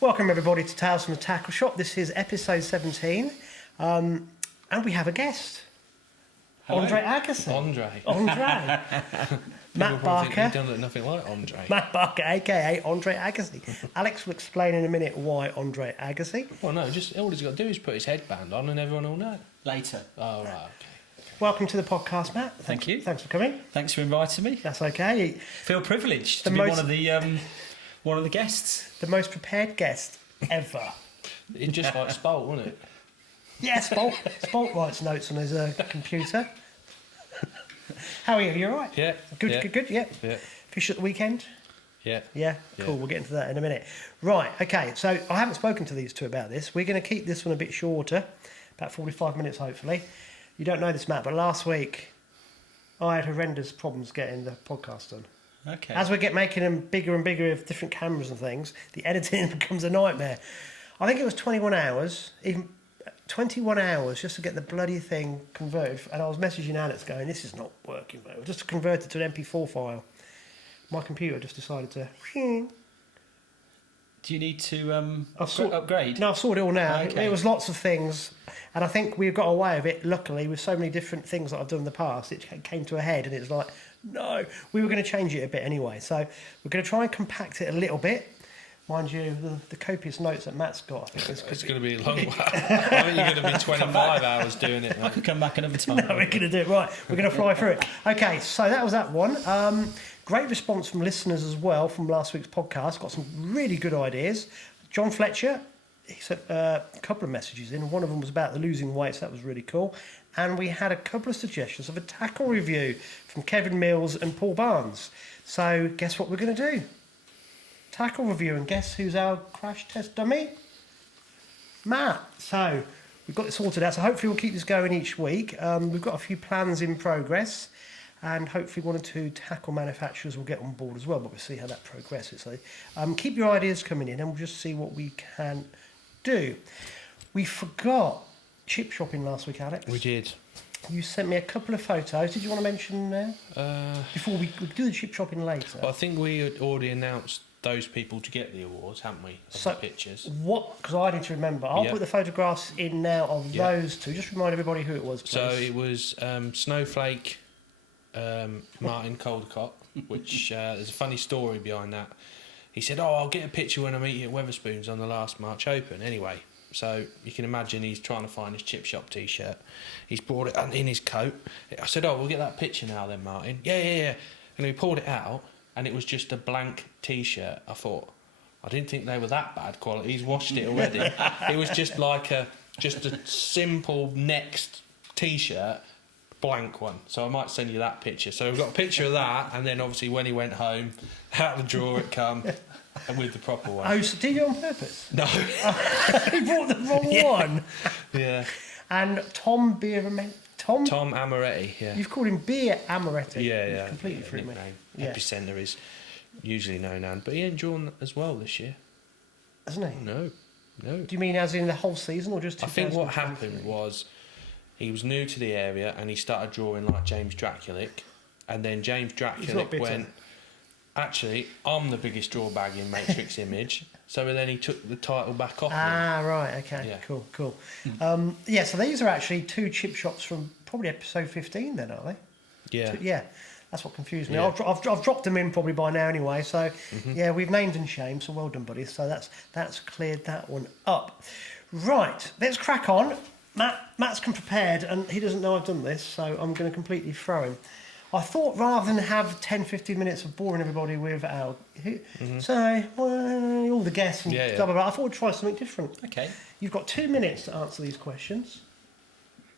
Welcome everybody to Tales from the Tackle Shop. This is episode 17, and we have a guest. Hello. Andre Agassi. Andre. Matt Barker. He don't look nothing like Andre. Matt Barker, aka Andre Agassi. Alex will explain in a minute why Andre Agassi. Well, no, just all he's got to do is put his headband on and everyone will know. Later. Oh, right, okay. Welcome to the podcast, Matt. Thank you. Thanks for coming. Thanks for inviting me. That's okay. Feel privileged to be one of the guests. The most prepared guest ever. It's just like Spolt, wasn't it? Yeah, Spolt writes notes on his computer. How are you? You all right? Yeah. Good. Yeah. Fish at the weekend? Yeah. Yeah, cool. We'll get into that in a minute. Right, okay. So I haven't spoken to these two about this. We're going to keep this one a bit shorter, about 45 minutes, hopefully. You don't know this, Matt, but last week I had horrendous problems getting the podcast done. Okay. As we get making them bigger and bigger with different cameras and things, the editing becomes a nightmare. I think it was 21 hours, even 21 hours just to get the bloody thing converted. And I was messaging Alex going, this is not working, mate. Just to convert it to an MP4 file. My computer just decided to... Do you need to upgrade? No, I've sorted it all now. Okay. It was lots of things. And I think we've got away with it, luckily, with so many different things that I've done in the past. It came to a head and it's like, no. We were going to change it a bit anyway. So we're going to try and compact it a little bit. Mind you, the copious notes that Matt's got, I think it's going to be a long while. I think you're going to be 25 hours doing it. I could come back another time. No, we're going to do it right. We're going to fly through it. Okay, so that was that one. Great response from listeners as well from last week's podcast. Got some really good ideas. John Fletcher, he sent a couple of messages in. One of them was about the losing weight, so that was really cool. And we had a couple of suggestions of a tackle review from Kevin Mills and Paul Barnes. So guess what we're going to do? Tackle review, and guess who's our crash test dummy? Matt. So we've got this sorted out, so hopefully we'll keep this going each week. We've got a few plans in progress, and hopefully one or two tackle manufacturers will get on board as well, but we'll see how that progresses. So keep your ideas coming in and we'll just see what we can do. We forgot chip shopping last week, Alex. We did. You sent me a couple of photos. Did you want to mention before we do the chip shopping later? Well, I think we had already announced those people to get the awards, haven't we? So, the pictures. What? Because I need to remember. I'll put the photographs in now of those two. Just remind everybody who it was, please. So it was Snowflake, Martin Caldecott, which there's a funny story behind that. He said, I'll get a picture when I meet you at Wetherspoons on the last March Open. Anyway, so you can imagine he's trying to find his chip shop T-shirt. He's brought it in his coat. I said, we'll get that picture now then, Martin. Yeah. And he pulled it out, and it was just a blank T-shirt. I thought, I didn't think they were that bad quality. He's washed it already. It was just like a simple Next T-shirt, blank one. So I might send you that picture. So we've got a picture of that, and then obviously when he went home, out of the drawer it come, and with the proper one. Oh, so did you on purpose? No. He brought the wrong one. Yeah. And Tom Amoretti, yeah. You've called him Beer Amoretti. Yeah. Completely threw me. Yeah. Epicenter is usually known as, but he ain't drawn as well this year. Hasn't he? No. Do you mean as in the whole season or just 2023? I think what happened was he was new to the area and he started drawing like James Draculic, and then James Draculic went, actually, I'm the biggest draw bag in Matrix Image. So then he took the title back off. Right, okay, yeah. Cool. So these are actually two chip shops from probably episode 15 then, are they? Yeah. That's what confused me. Yeah. I've dropped them in probably by now anyway, so yeah, we've named and shamed, so well done, buddies. So that's cleared that one up. Right, let's crack on. Matt's come prepared, and he doesn't know I've done this, so I'm going to completely throw him. I thought rather than have 10-15 minutes of boring everybody with our all the guests and blah, blah, blah, I thought we'd try something different. Okay. You've got 2 minutes to answer these questions.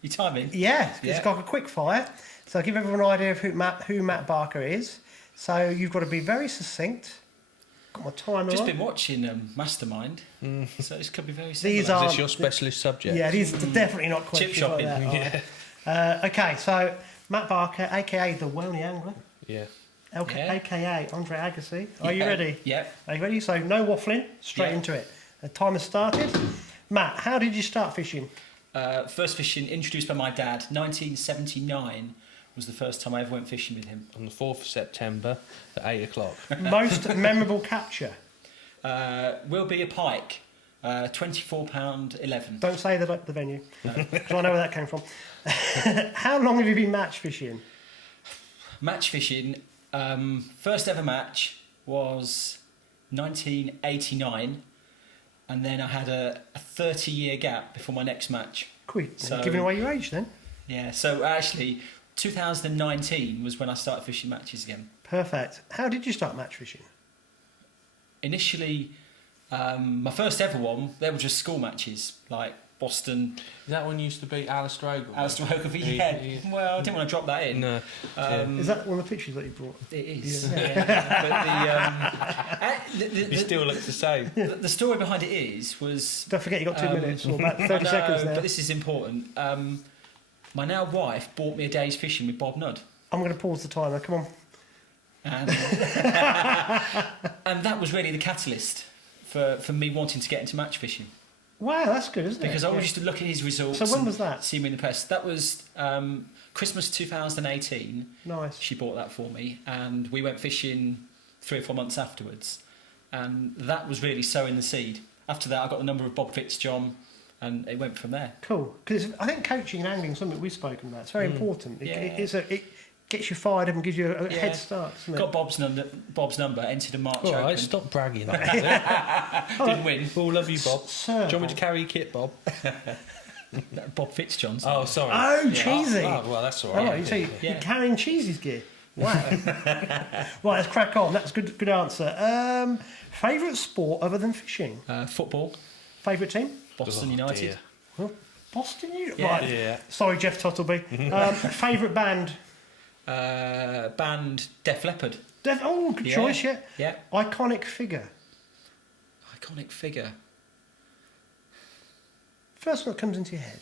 You timing? Yeah, it's like a quick fire. So I'll give everyone an idea of who Matt Barker is. So you've got to be very succinct. Got my timer Just on. been watching Mastermind, so this could be very similar. Is this your specialist subject? Yeah, these are definitely not questions Chip shopping. like that. Okay, so Matt Barker, a.k.a. the Wellney Angler. Yeah. A.k.a. Andre Agassi. Are you ready? Yep. Are you ready? So no waffling, straight into it. The time has started. Matt, how did you start fishing? First fishing, introduced by my dad, 1979 was the first time I ever went fishing with him. On the 4th of September at 8 o'clock. Most memorable capture? Will be a pike. £24.11. Don't say the venue, because I know where that came from. How long have you been match fishing? Match fishing, first ever match was 1989, and then I had a 30-year gap before my next match. Quick, So- giving away your age then. Yeah, so actually 2019 was when I started fishing matches again. Perfect. How did you start match fishing? Initially, my first ever one, they were just school matches, like Boston. Is that one used to be Alistair Ogle? Alistair Ogilvy, yeah. Well, I didn't want to drop that in. No. Is that one of the pictures that you brought? It is. Yeah. But He still looks the same. the story behind it was... Don't forget you got 2 minutes or about 30 No, seconds there. but this is important. My now wife bought me a day's fishing with Bob Nudd. I'm going to pause the timer. Come on. And, and that was really the catalyst for me wanting to get into match fishing. Wow, that's good, isn't it? Because I always used to look at his results. So when and was that? See him in the press. That was Christmas 2018. Nice. She bought that for me, and we went fishing 3 or 4 months afterwards. And that was really sowing the seed. After that, I got the number of Bob Fitzjohn, and it went from there. Cool. Because I think coaching and angling is something we've spoken about. It's very important. It gets you fired up and gives you a head start, doesn't it? Got Bob's number, entered a March All Open. right, stop bragging like that. Didn't win. We'll love you, Bob. Sir, Do you want me to carry your kit, Bob? Bob Fitzjohn's. Oh, sorry. Oh, cheesy. Oh, well, that's all Oh, right. you see, Yeah. you're carrying Cheesy's gear. Wow. Right, let's crack on. That's good answer. Favourite sport other than fishing? Football, Favourite team? Boston Oh, United. dear. Well, Boston United. Yeah. Right. Yeah. Sorry, Jeff Tuttleby. Favourite band? Band Def Leppard. Good choice, yeah. Yeah. Iconic figure. Iconic figure. First one that comes into your head.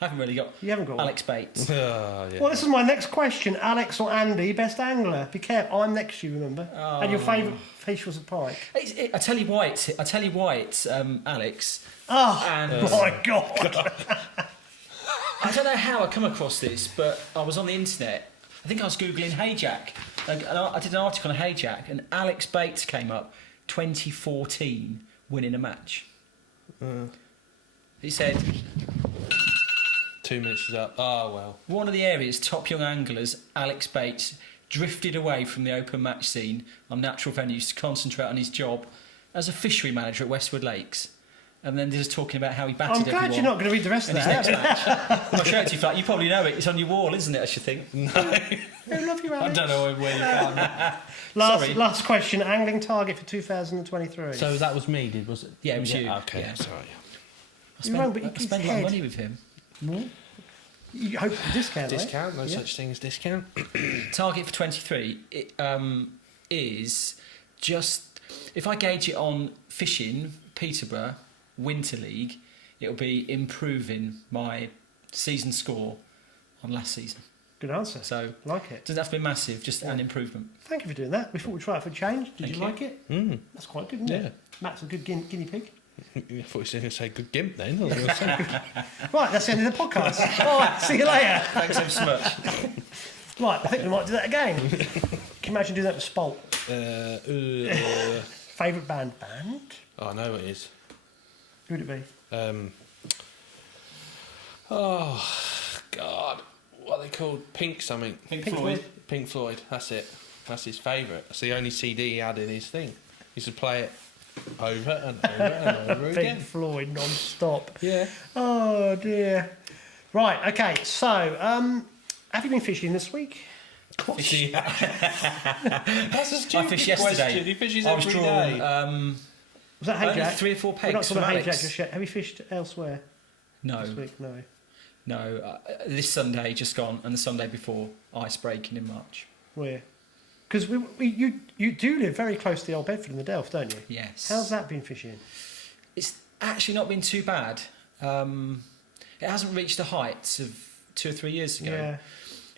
I haven't really got. You haven't got one. Alex Bates. Oh, yeah. Well, this is my next question. Alex or Andy, best angler? Be careful. I'm next to you, remember? And your favourite fish was a pike. I tell you why it's Alex. Oh, And my God. I don't know how I come across this, but I was on the internet. I think I was googling HAJAK. I did an article on HAJAK, and Alex Bates came up. 2014, winning a match. He said 2 minutes is up. Oh, well. one of the area's top young anglers, Alex Bates, drifted away from the open match scene on natural venues to concentrate on his job as a fishery manager at Westwood Lakes. And then just talking about how he batted I'm everyone. glad you're not going to read the rest of in his that. next match. I'll show it to you, Flat. You probably know it. It's on your wall, isn't it, I should think? I love you, I Alex. don't know where you found that. Sorry. Last question. Angling target for 2023. So that was me, was it? Yeah, it was you. Okay, Yeah. sorry. You won't, but I his spent a lot head. of money with him. You hope for discount, Discount? No right? such thing as discount. Target for 23 is just... If I gauge it on fishing, Peterborough, Winter League, it'll be improving my season score on last season. Good answer. So Like it. it doesn't have to be massive, just an improvement. Thank you for doing that. We thought we'd try it for a change. Did Thank you you. like it? That's quite good, isn't it? Matt's a good guinea pig. I thought you were going to say good gimp then. I was gonna say. Right, that's the end of the podcast. All right, see you later. Thanks ever so much. Right, I think we might do that again. Can you imagine doing that with Spolt? Favourite band? Oh, I know it is. Who would it be? Oh, God. What are they called? Pink something. Pink Pink Floyd. Floyd. Pink Floyd, that's it. That's his favourite. That's the only CD he had in his thing. He used to play it over and over and over Pink again. Floyd non-stop. Yeah. Oh, dear. Right, okay, so, have you been fishing this week? Fishing. That's a stupid I fished yesterday. question. He fishes I was every drawn day. Was that only HAJAK? 3 or 4 We're not pegs talking from about Alex. HAJAK just yet. Have you fished elsewhere No, this week? No. no. This Sunday just gone, and the Sunday before, ice breaking in March. Where? Because you do live very close to the Old Bedford and the Delft, don't you? Yes. How's that been fishing? It's actually not been too bad. It hasn't reached the heights of 2 or 3 years ago. Yeah.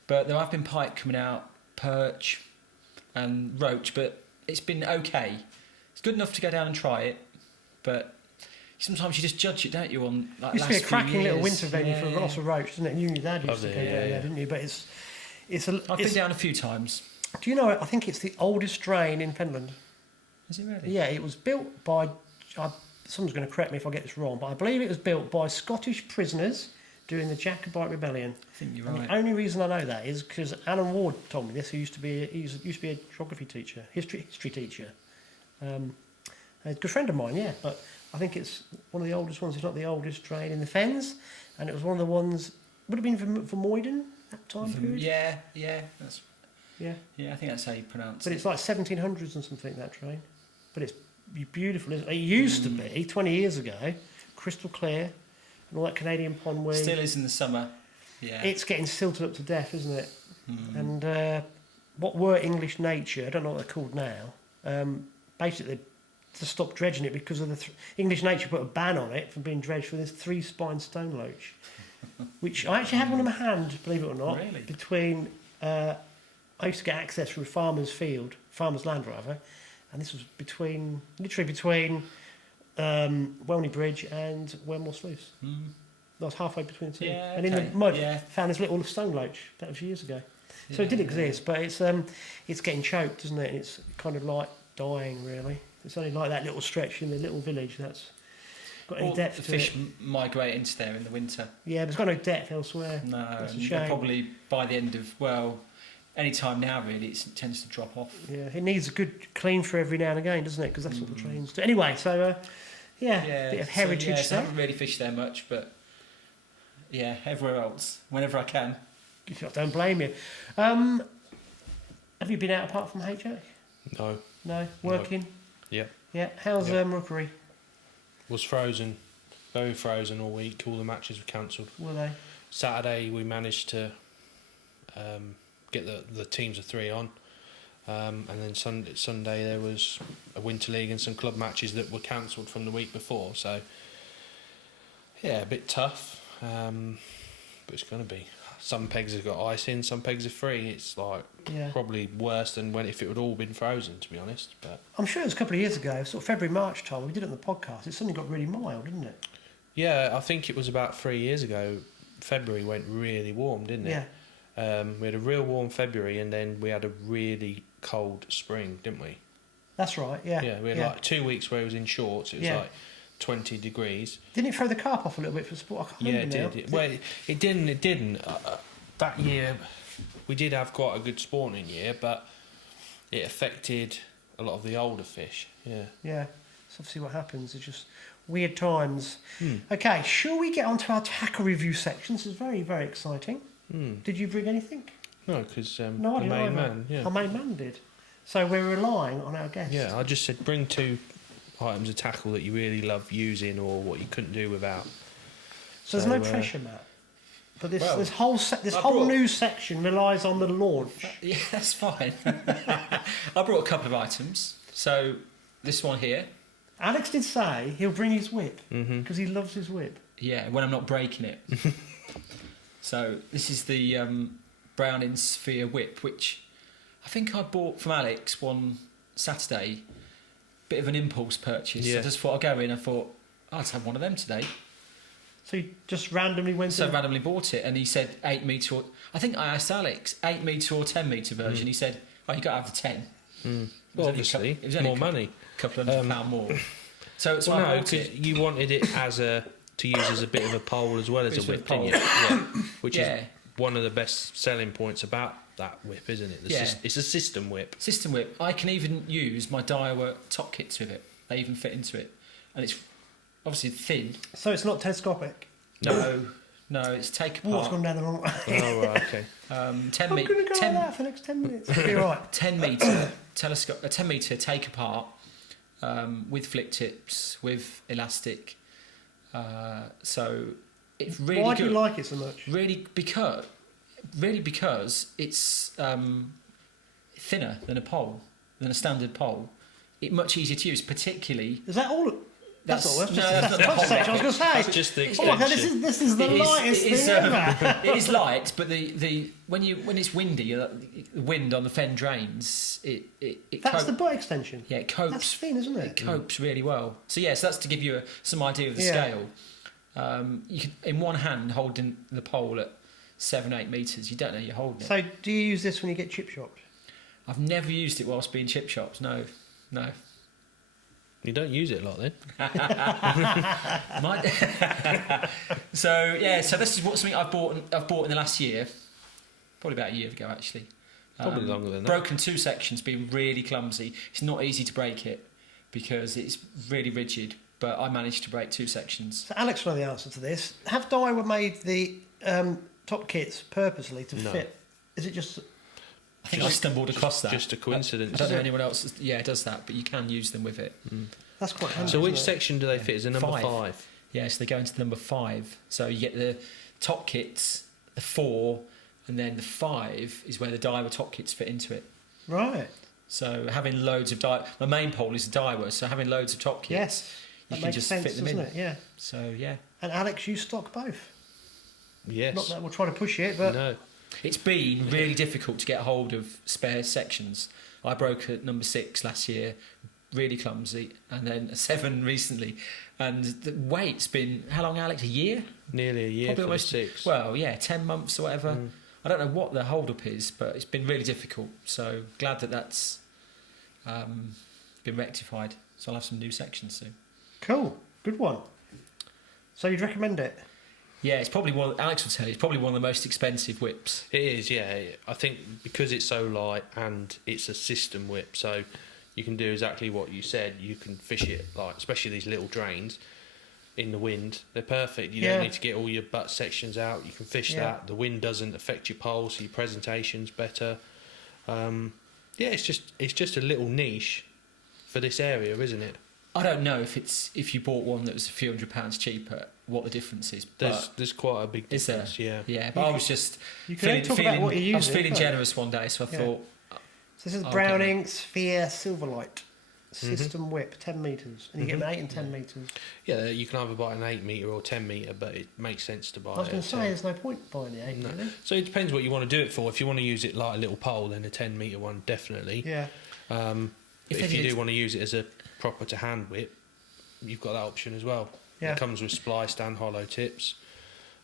But there have been pike coming out, perch and roach, but it's been okay. It's good enough to go down and try it, but sometimes you just judge it, don't you, on like Used to be a last few cracking little years. winter venue for Yeah. lots of roach, didn't it? You and your dad used to Oh, go yeah, down there, yeah. didn't you? But it's I've been down a few times. Do you know? I think it's the oldest drain in Finland. Is it really? Yeah, it was built by. Someone's going to correct me if I get this wrong, but I believe it was built by Scottish prisoners during the Jacobite Rebellion. I think you're And right. the only reason I know that is because Alan Ward told me this. He used to be a geography teacher, history teacher. A good friend of mine, yeah. But I think it's one of the oldest ones. If not the oldest train in the Fens, and it was one of the ones. Would have been for Moyden that time period. Yeah, that's Yeah. I think that's how you pronounce But it. it's like 1700s and something, that train. But it's beautiful, isn't it? It used to be, 20 years ago, crystal clear, and all that Canadian pond wing. Still is in the summer. Yeah. It's getting silted up to death, isn't it? And what were English nature, I don't know what they're called now, basically to stop dredging it because of the English nature put a ban on it from being dredged for this three-spined stone loach, which I actually had one in my hand, believe it or not, Really? between... I used to get access through farmer's land rather, and this was literally between Welney Bridge and Wenmore Sluice. I was halfway between the two. Yeah, And in okay. the mud, Yeah. found this little stone loach. That was years ago. So Yeah, it did exist, but it's getting choked, isn't it? And it's kind of like dying, really. It's only like that little stretch in the little village that's got any All depth the to fish it. migrate into there in the winter. Yeah, but it's got no depth elsewhere. No, That's a and shame. probably by the end of, any time now really, it tends to drop off. Yeah, it needs a good clean for every now and again, doesn't it? Because that's what the trains do. Anyway, so bit of heritage so I there. haven't really fished there much, but yeah, everywhere else, whenever I can. I don't blame you. Have you been out apart from HAJAK? No. No, working. Yeah. Yeah. How's Yeah. Rookery? Was frozen, very frozen all week. All the matches were cancelled. Were they? Saturday we managed to get the teams of 3 on, and then Sunday there was a winter league and some club matches that were cancelled from the week before. So yeah, a bit tough, but it's going to be. Some pegs have got ice in, some pegs are free. It's like probably worse than if it had all been frozen, to be honest. But I'm sure it was a couple of years ago, sort of February, March time. We did it on the podcast. It suddenly got really mild, didn't it? yeah, I think it was about 3 years ago. February went really warm, didn't it? Yeah. We had a real warm February, and then we had a really cold spring, didn't we? That's right. Yeah. Yeah, we had like 2 weeks where it was in shorts. It was Yeah. like 20 degrees. Didn't it throw the carp off a little bit for sport? I can't Yeah, it remember did. now. Well, it didn't. It didn't. That year, we did have quite a good spawning year, but it affected a lot of the older fish. Yeah. Yeah. So obviously what happens is just weird times. Okay, shall we get on to our tackle review section? This is very, very exciting. Did you bring anything? No, because No, I the didn't main either. man. Yeah. Our main man did. So we're relying on our guest. Yeah, I just said bring 2 items of tackle that you really love using or what you couldn't do without. So there's no pressure, Matt. But this whole brought- news section relies on the launch. Yeah, that's fine. I brought a couple of items. So this one here, Alex did say he'll bring his whip because he loves his whip. yeah, when I'm not breaking it. So this is the Browning Sphere whip, which I think I bought from Alex one Saturday. Bit of an impulse purchase. Yeah. I just thought I'd go in. I thought I'll just have one of them today. So he just randomly went So I in. randomly bought it, and he said 8 metre. I think I asked Alex 8 metre or 10 metre version. He said, "Oh, you got to have the 10." Well, obviously, it was only more a couple, money. couple £100 more. So it's Well, why I no, bought because it. you wanted it to use as a bit of a pole as well as a Bit of a whip, didn't you? pole. Yeah. Which Yeah. is one of the best selling points about that whip, isn't it? Yeah. It's a system whip. System whip. I can even use my Daiwa top kits with it. They even fit into it, and it's obviously thin. So it's not telescopic. No, it's take Water's apart. gone down the wrong way. Oh, right, okay. 10 I'm going to go metre, like 10, that for the next 10 minutes. It'll be all right. 10 metre telescope, a 10 metre take apart with flick tips, with elastic. So it's really Why good. do you like it so much? Really because it's thinner than a pole, than a standard pole. It's much easier to use, particularly. Is that all? That's all. That's no, just that's the not top the section. I was going to say. That's just the Oh my god, extension. this is the lightest thing ever. It is light, but the when it's windy, the wind on the fen drains. It That's the butt extension. yeah, it copes. That's thin, isn't It it? copes really well. So yes, that's to give you some idea of the Yeah. scale. You can, in one hand, holding the pole at 7-8 metres. You don't know you're holding it. So do you use this when you get chip shopped? I've never used it whilst being chip shops. No. You don't use it a lot then. So this is something I've bought in the last year, probably about a year ago actually. Probably longer than that. Broken 2 sections, been really clumsy. It's not easy to break it because it's really rigid, but I managed to break 2 sections. So Alex will know the answer to this. Have Daiwa made the top kits purposely to fit? Is it just... I think I stumbled across that. Just a coincidence. I don't know anyone else does that, but you can use them with it. That's quite handy. So which section do they fit? Is it number 5? Yeah, so they go into the number 5. So you get the top kits, the 4, and then the 5 is where the Daiwa top kits fit into it. Right. So having loads of Daiwa... My main pole is the Daiwa, so having loads of top kits, you can just fit them in. It? Yeah. So, yeah. And Alex, you stock both? Yes. Not that we'll try to push it, but... No. It's been really difficult to get hold of spare sections. I broke at number 6 last year, really clumsy, and then a 7 recently. And the wait's been, how long, Alex? A year? Nearly a year. Probably for almost 6. Well, yeah, 10 months or whatever. I don't know what the hold-up is, but it's been really difficult. So glad that that's been rectified. So I'll have some new sections soon. Cool. Good one. So you'd recommend it? Yeah, it's probably Alex will tell you, it's probably one of the most expensive whips. It is, yeah. I think because it's so light and it's a system whip, so you can do exactly what you said. You can fish it, like especially these little drains in the wind. They're perfect. You don't need to get all your butt sections out. You can fish that. The wind doesn't affect your pole, so your presentation's better. It's just a little niche for this area, isn't it? I don't know if you bought one that was a few £100 cheaper, what the difference is. There's quite a big difference. Yeah, but I was just feeling generous one day, so I thought. So this is Browning Sphere Silverlight system whip, 10 metres, and you get an 8 and 10 metres. Yeah, you can either buy an 8 metre or 10 metre, but it makes sense to buy. I was going to say there's no point buying the 8. No. Really. So it depends what you want to do it for. If you want to use it like a little pole, then a 10 metre one definitely. Yeah. If you do want to use it as a proper to hand whip, you've got that option as well. Yeah. It comes with spliced and hollow tips.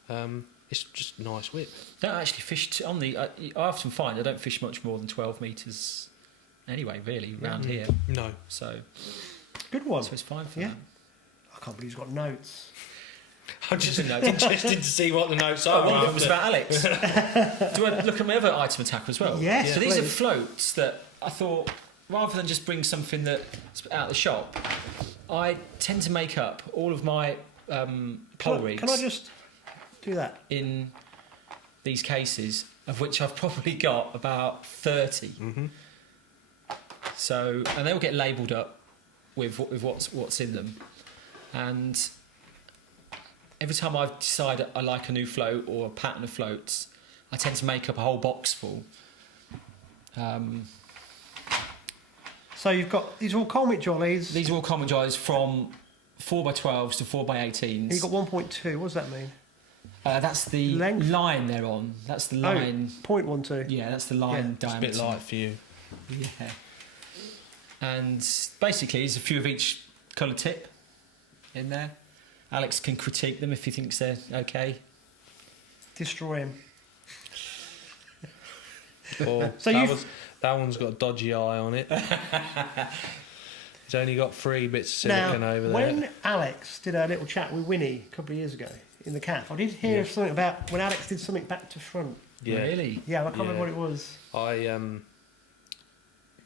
It's just a nice whip. Don't actually fish on the. I often find I don't fish much more than 12 metres anyway, really, around here. No. So good one. So it's fine for that. I can't believe he's got notes. I'm just interested to see what the notes are. One of them was about Alex. Do I look at my other item attack as well? Yes. So these are floats that I thought, rather than just bring something that's out of the shop, I tend to make up all of my pole rigs. Can I just do that? In these cases, of which I've probably got about 30. Mm-hmm. So, and they'll get labelled up with what's in them. And every time I decide I like a new float or a pattern of floats, I tend to make up a whole box full. So you've got these are all Colmic jollies. These are all common jollies from 4x12s to 4x18s. You've got 1.2. What does that mean? That's the length? line they're on. That's the line. 0.12. Yeah, that's the line diameter. It's a bit light for you. Yeah. And basically, there's a few of each colour tip in there. Alex can critique them if he thinks they're okay. Destroy him. Or So that one's got a dodgy eye on it. It's only got 3 bits of silicone over there. When Alex did a little chat with Winnie a couple of years ago in the calf, I did hear something about when Alex did something back to front. Yeah. Really? Yeah, I can't remember what it was. I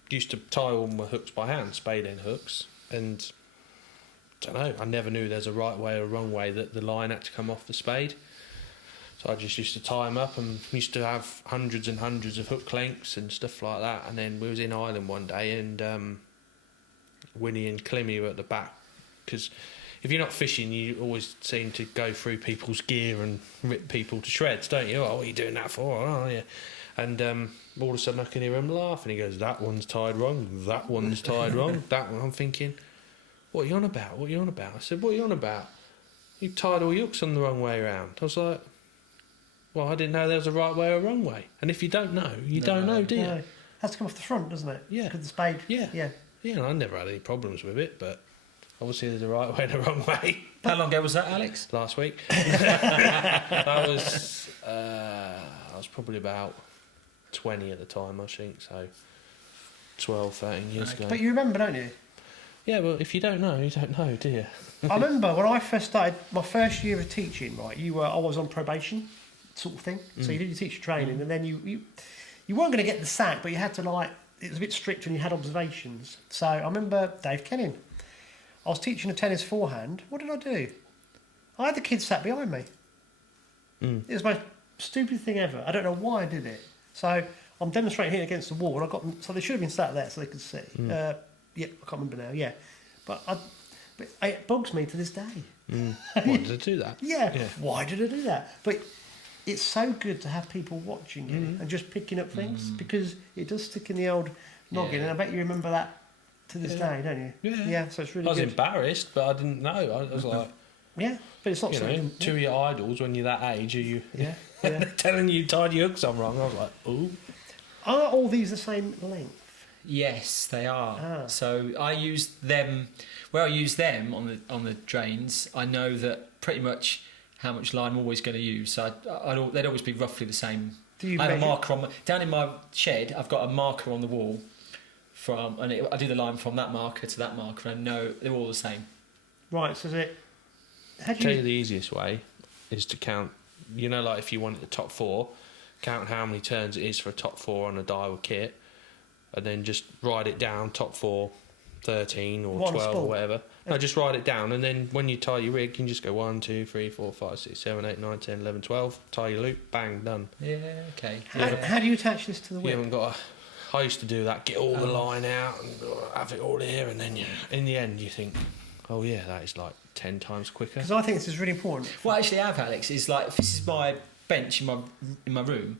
used to tie all my hooks by hand, spade end hooks, and I don't know, I never knew there's a right way or a wrong way that the line had to come off the spade. So I just used to tie them up and used to have hundreds and hundreds of hook lengths and stuff like that. And then we was in Ireland one day and Winnie and Clemmy were at the back, because if you're not fishing, you always seem to go through people's gear and rip people to shreds, don't you? Oh, what are you doing that for? Oh, yeah. And all of a sudden I can hear him laugh, and he goes, "That one's tied wrong, that one's tied wrong, that one." I'm thinking, what are you on about? What are you on about? I said, what are you on about? You tied all your hooks on the wrong way around. I was like, well, I didn't know there was a right way or a wrong way. And if you don't know, you don't know, do you? No. Has to come off the front, doesn't it? Yeah. Because the spade. Yeah. Yeah. Yeah, and I never had any problems with it, but obviously there's a right way and a wrong way. How long ago was that, Alex? Last week. I was probably about 20 at the time, I think, so 12, 13 years ago. But you remember, don't you? Yeah, well, if you don't know, you don't know, do you? I remember when I first started my first year of teaching, right, I was on probation sort of thing. So you did your teacher training and then you weren't going to get the sack, but you had to it was a bit strict when you had observations. So I remember Dave Kenning. I was teaching a tennis forehand. What did I do? I had the kids sat behind me. It was the most stupid thing ever. I don't know why I did it. So I'm demonstrating here against the wall and I got them, so they should have been sat there so they could see. Yeah, I can't remember now, yeah. But it bugs me to this day. Why did I do that? Yeah, why did I do that? But it's so good to have people watching you and just picking up things because it does stick in the old noggin, and I bet you remember that to this day, don't you? Yeah, so it's really good. I was embarrassed, but I didn't know. I was like... Yeah, but it's not something... two of your idols when you're that age, are you Yeah. telling you tied your hooks on wrong? I was like, ooh. Are all these the same length? Yes, they are. Ah. So I use them. Where I use them on the drains, I know that pretty much how much line I'm always going to use. So they'd always be roughly the same. Do you I have a measure- marker down in my shed. I've got a marker on the wall I do the line from that marker to that marker, and I know they're all the same. Right, so is it... How do Tell you you... the easiest way is to count, like if you want the top 4, count how many turns it is for a top 4 on a Daiwa kit, and then just write it down, top 4, 13 or What, on a 12 or spool? whatever. No, just write it down, and then when you tie your rig, you can just go 1, 2, 3, 4, 5, 6, 7, 8, 9, 10, 11, 12, tie your loop, bang, done. Yeah, okay. How do you attach this to the You whip? haven't got I used to do that, get all the line out and have it all here, and then in the end you think, oh yeah, that is like 10 times quicker. Because I think this is really important. What I actually have, Alex, is like if this is my bench in my room,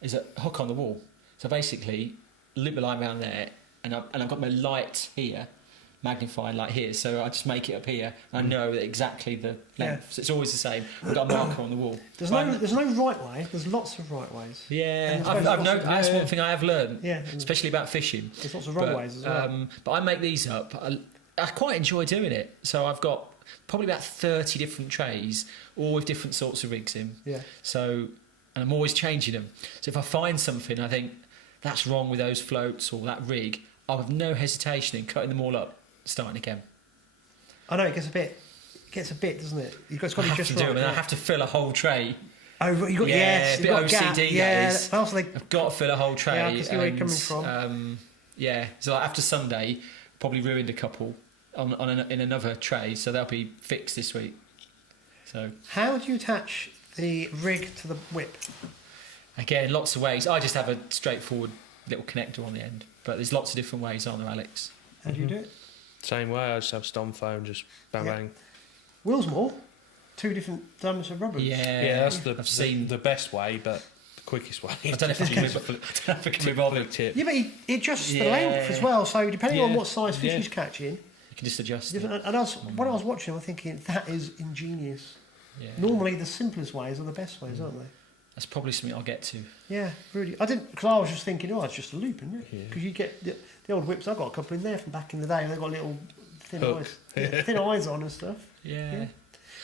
is a hook on the wall. So basically, loop the line around there, and I've got my light here, magnified light here. So I just make it up here. And I know that exactly the length. So it's always the same. I've got a marker on the wall. There's no right way. There's lots of right ways. Yeah, And that's one thing I have learned. Yeah. Especially about fishing. There's lots of wrong ways as well. But I make these up. I quite enjoy doing it. So I've got probably about 30 different trays, all with different sorts of rigs in. Yeah. So, and I'm always changing them. So if I find something, I think that's wrong with those floats or that rig, I'll have no hesitation in cutting them all up, starting again. I know it gets a bit, doesn't it? You've got to I have just to do right. them, and I have to fill a whole tray. Oh, you got Yeah, yes, a you've bit got a gap. OCD, Yeah, that is. also I've got to fill a whole tray. Yeah, I can see where you're coming from. Yeah, so like after Sunday, probably ruined a couple in another tray, so they'll be fixed this week. So how do you attach the rig to the whip? again, lots of ways. I just have a straightforward little connector on the end, but there's lots of different ways, aren't there, Alex? How do you do it? Same way, I just have stomp foam, just bang Yeah. bang. Willsmore, 2 different diameters of rubber. Yeah, that's I've seen. the best way, but the quickest way. I don't know if I can be bothered. Tip. Yeah, but it adjusts the Yeah. length as well. So depending on Yeah. what size fish Yeah. he's catching, You can just adjust. and when I was watching, I was thinking that is ingenious. Yeah. Normally, the simplest ways are the best ways, aren't they? That's probably something I'll get to. Yeah, really. I didn't, because I was just thinking, oh, it's just a loop, isn't it? Yeah. Because you get the old whips. I've got a couple in there from back in the day. They've got little thin Hook. eyes, thin eyes on and stuff. Yeah. Do you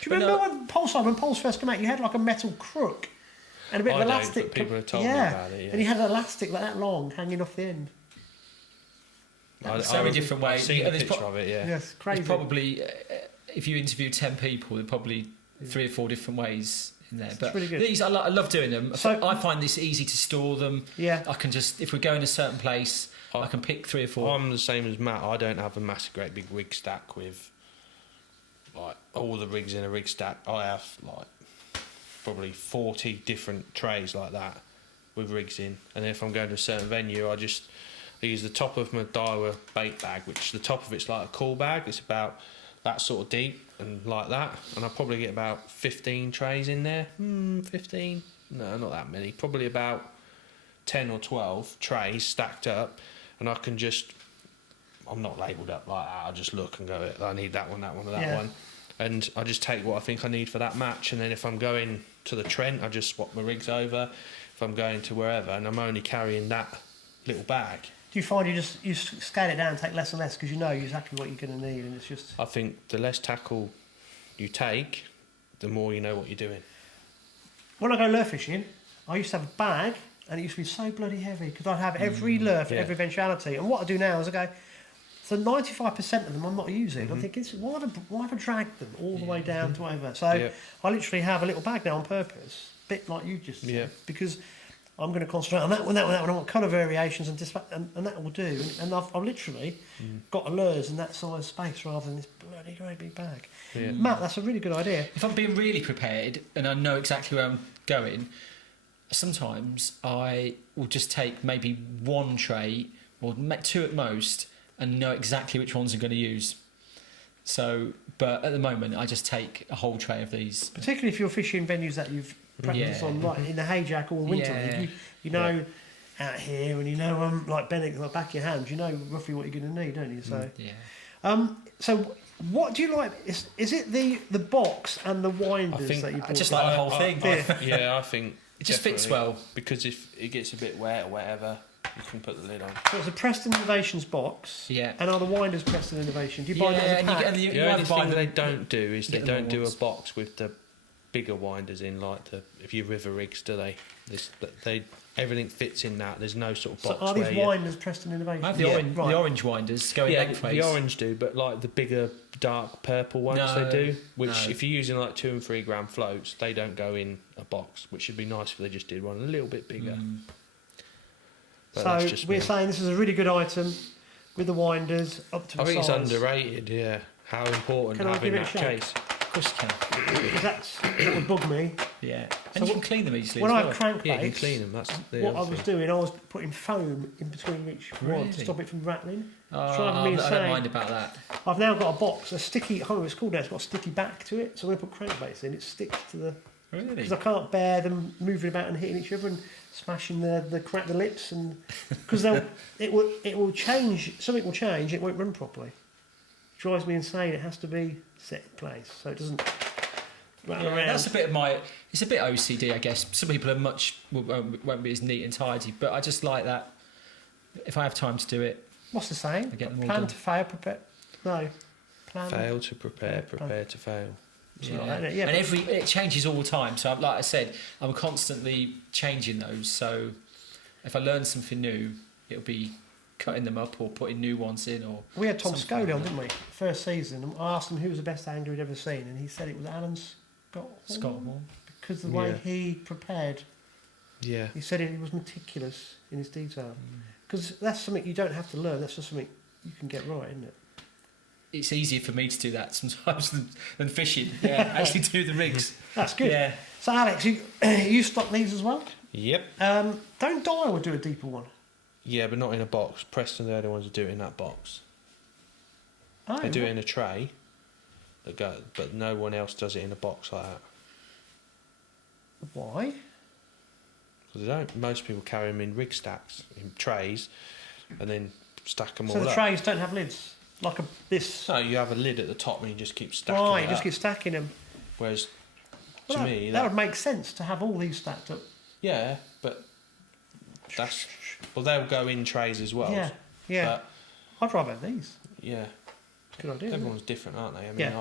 But remember no- when poles first came out? You had like a metal crook and a bit I of don't, elastic. but people have told me yeah. about it, yeah. And you had an elastic like that long hanging off the end. So many different ways. I've seen Yeah, a there's picture pro- of it, yeah. Yes, crazy. There's probably, if you interview 10 people, there's probably 3 or 4 different ways in there. But really good. these, I love doing them. So- I find this easy to store them. Yeah. I can just, if we go in a certain place, I can pick 3 or 4. I'm the same as Matt. I don't have a massive, great big rig stack with like all the rigs in a rig stack. I have like probably 40 different trays like that with rigs in. And then if I'm going to a certain venue, I use the top of my Daiwa bait bag, which the top of it's like a cool bag. It's about that sort of deep and like that. And I probably get about 15 trays in there. 15? No, not that many. Probably about 10 or 12 trays stacked up. And I can just... I'm not labelled up like that. I just look and go, I need that one, and that Yeah. one. And I just take what I think I need for that match. And then if I'm going to the Trent, I just swap my rigs over. If I'm going to wherever, and I'm only carrying that little bag. Do you find you scale it down and take less and less because you know exactly what you're going to need, and it's just... I think the less tackle you take, the more you know what you're doing. When I go lure fishing, I used to have a bag, and it used to be so bloody heavy because I'd have every lure for yeah. every eventuality. And what I do now is I go So 95% of them I'm not using. I'm thinking, why have I dragged them all the way down to whatever? So I literally have a little bag now on purpose, a bit like you just said, because I'm going to concentrate on that one, I want colour variations and that will do. And I've literally got lures in that size space rather than this bloody great big bag. Yeah. Matt, that's a really good idea. If I'm being really prepared and I know exactly where I'm going, sometimes I will just take maybe one tray or two at most and know exactly which ones I'm going to use. So, but at the moment, I just take a whole tray of these. Particularly if you're fishing venues that you've practiced on, like in the HAJAK or Winter League, you know out here, and you know like Bennett, like back of your hand, you know roughly what you're going to need, don't you? So, so what do you like? Is it the box and the winders that you bought? I just like the whole thing. I think it just fits well, because if it gets a bit wet or whatever, you can put the lid on. So it's a Preston Innovations box. Yeah. And are the winders Preston Innovation? Do you buy that as a pack? The only thing they don't do is they don't do a box with the bigger winders in, like if you river rigs, do they? Everything fits in that. There's no sort of box. So are these winders Preston Innovation? I have the orange winders going lengthways. The orange do, but like the bigger dark purple ones they do, which if you're using like 2 and 3 gram floats, they don't go in a box, which would be nice if they just did one a little bit bigger. So we're saying this is a really good item with the winders up to the size. I think it's underrated, yeah. How important having that case. Of course you can. Because that would bug me. Yeah. And you can clean them easily when as I well. have crankbaits, you can clean them. That's what I was doing. I was putting foam in between each one to stop it from rattling. I don't mind about that. I've now got a box, a sticky, I don't know what it's called now, it's got a sticky back to it. So when I put crankbaits in, it sticks to the... Really? Because I can't bear them moving about and hitting each other and smashing the lips, and because it will change. Something will change. It won't run properly. It drives me insane. It has to be set in place so it doesn't rattle around. That's a bit of it's a bit OCD, I guess. Some people won't be as neat and tidy, but I just like that. If I have time to do it, what's the saying? I get them all Plan done. to fail, prepare. No, plan. Fail to prepare, prepare to fail. And it changes all the time. So, like I said, I'm constantly changing those. So, if I learn something new, it'll be cutting them up or putting new ones in. Or we had Tom Scode on, didn't we? First season. And I asked him who was the best angler he'd ever seen, and he said it was Alan Scott Hall, because of the way he prepared. Yeah. He said he was meticulous in his detail. Because that's something you don't have to learn. That's just something you can get right, isn't it? It's easier for me to do that sometimes than fishing. Yeah, actually do the rigs. That's good. Yeah. So Alex, you stock these as well? Yep. Don't Dial do a deeper one? Yeah, but not in a box. Preston, they're the ones who do it in that box. Oh, they do it in a tray, but no one else does it in a box like that. Why? Because they don't. Most people carry them in rig stacks, in trays, and then stack them all up. So the trays don't have lids? Like this? No, you have a lid at the top and you just keep stacking Right, it you just up. keep stacking them. Whereas, Well, to me... That would make sense to have all these stacked up. Yeah, but that's... Well, they'll go in trays as well. Yeah. I'd rather have these. Yeah. Good idea. Everyone's different, aren't they? I mean,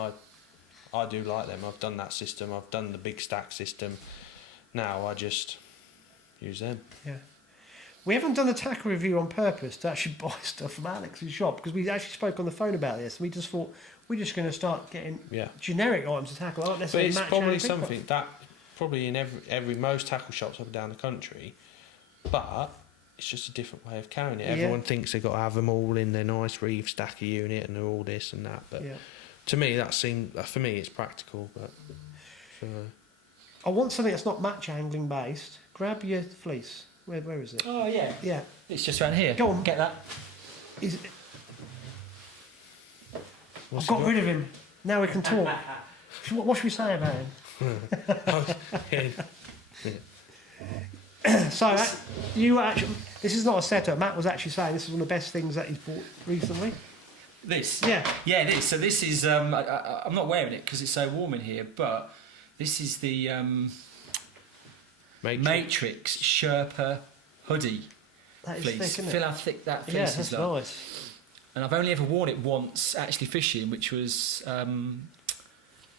I do like them. I've done that system. I've done the big stack system. Now I just use them. Yeah. We haven't done a tackle review on purpose to actually buy stuff from Alex's shop, because we actually spoke on the phone about this, and we just thought we're just going to start getting generic items to tackle. Aren't necessarily but it's probably something that probably in most tackle shops up and down the country, but it's just a different way of carrying it. Everyone thinks they've got to have them all in their nice reef stacker unit and they're all this and that, but to me for me it's practical. But I want something that's not match angling based. Grab your fleece. Where is it? Oh, yeah. Yeah. It's just around here. Go on. Get that. I've got rid of him. Now we can talk. What should we say about him? So, you actually... This is not a setup. Matt was actually saying this is one of the best things that he's bought recently. This? Yeah. Yeah, it is. So this is... I'm not wearing it because it's so warm in here, but this is the... Matrix Sherpa hoodie. That is fleece. thick, isn't it? Feel how thick that fleece is. Yeah, that's nice. And I've only ever worn it once, actually fishing, which was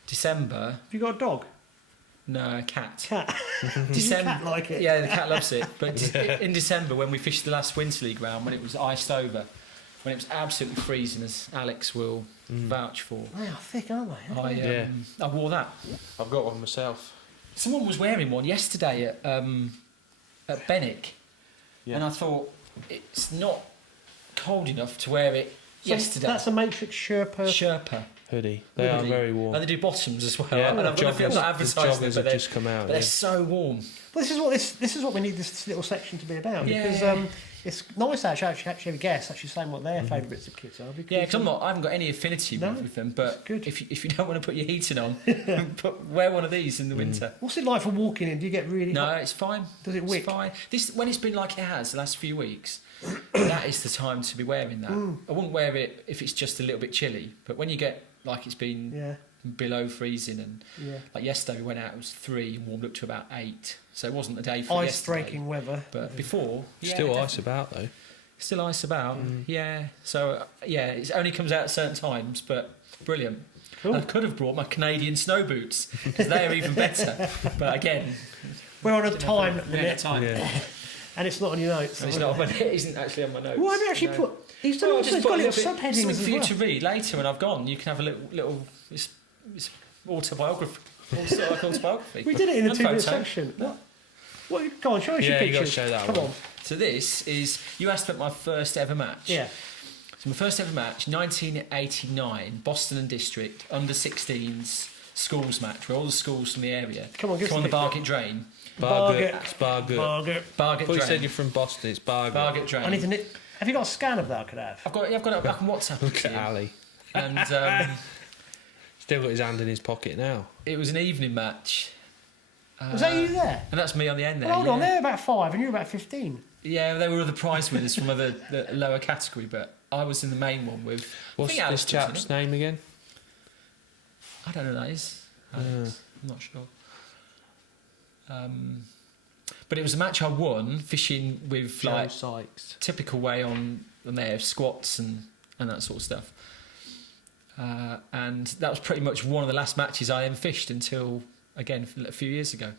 December. Have you got a dog? No, a cat. Cat. December. Does your cat like it? Yeah, the cat loves it. But in December, when we fished the last Winter League round, when it was iced over, when it was absolutely freezing, as Alex will vouch for. They are thick, aren't they? I wore that. I've got one myself. Someone was wearing one yesterday at Benwick, and I thought it's not cold enough to wear it yesterday. That's a Matrix Sherpa Hoodie. They are very warm. And they do bottoms as well. Yeah, and I wonder if I'm not advertising them, have just come out. But they're so warm. Well, this is what we need this little section to be about, because it's nice to actually have a guest actually saying what their favourite bits of kits are. Yeah, because I haven't got any affinity with them, but good. If you don't want to put your heating on, wear one of these in the winter. What's it like for walking in? Do you get really hot? No, it's fine. Does it wick? It's fine. When it's been like it has the last few weeks, that is the time to be wearing that. I wouldn't wear it if it's just a little bit chilly, but when you get like it's been below freezing, and like yesterday we went out, it was 3 and warmed up to about 8, so it wasn't a day for yesterday. Ice-breaking weather. But before, still ice about though. Still ice about, So it only comes out at certain times, but brilliant. Cool. I could have brought my Canadian snow boots because they're even better. But again, we're on a time limit, and it's not on your notes. It's not. It isn't actually on my notes. Well, I've actually put. He's done also. It's got little subheadings something as for you well. to read later when I've gone. You can have a little. It's autobiography. Autobiography. We did it in the And 2-minute photo. section. What? Go on, show us your Yeah, you got to pictures. show that Come one. on. So this is. You asked about my first ever match. Yeah. So my first ever match, 1989, Boston and District under 16s schools match, where all the schools from the area Come on, give us come on a the picture. Bargate Drain. Bargate. It's Bargate. Bargate. Bargate I thought Drain. you said you're from Boston. It's Bargate. Bargate Drain. I need to. Have you got a scan of that I could have? I've got it. I can WhatsApp it Look to at you. Ali. And Still got his hand in his pocket now. it was an evening match. Was that you there? And that's me on the end there. Well, hold on, yeah. they're about 5 and you're about 15. Yeah, there were other prize winners from the lower category, but I was in the main one with. What's I think this Alice was in chap's it. name again? I don't know who that is. I'm not sure. But it was a match I won, fishing with Joe like Sykes. typical way on there, squats and that sort of stuff. And that was pretty much one of the last matches I then fished until, again, a few years ago.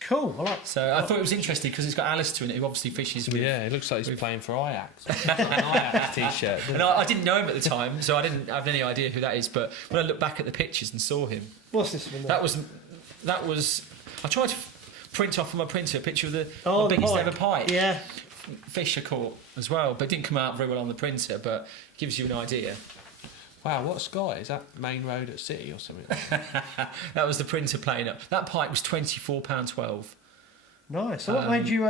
Cool. I like. So I thought it was interesting because it's got Alistair in it, who obviously fishes with. Yeah, it looks like he's playing for Ajax. An Ajax t-shirt. And I didn't know him at the time, so I didn't have any idea who that is. But when I looked back at the pictures and saw him, What's this one? that was. I tried to print off on my printer a picture of the the biggest pike. ever pike Yeah. fish I caught as well, but it didn't come out very well on the printer. But it gives you an idea. Wow, what sky? Is that Main Road at City or something? That was the printer playing up. That pike was £24.12. Nice. So what made you?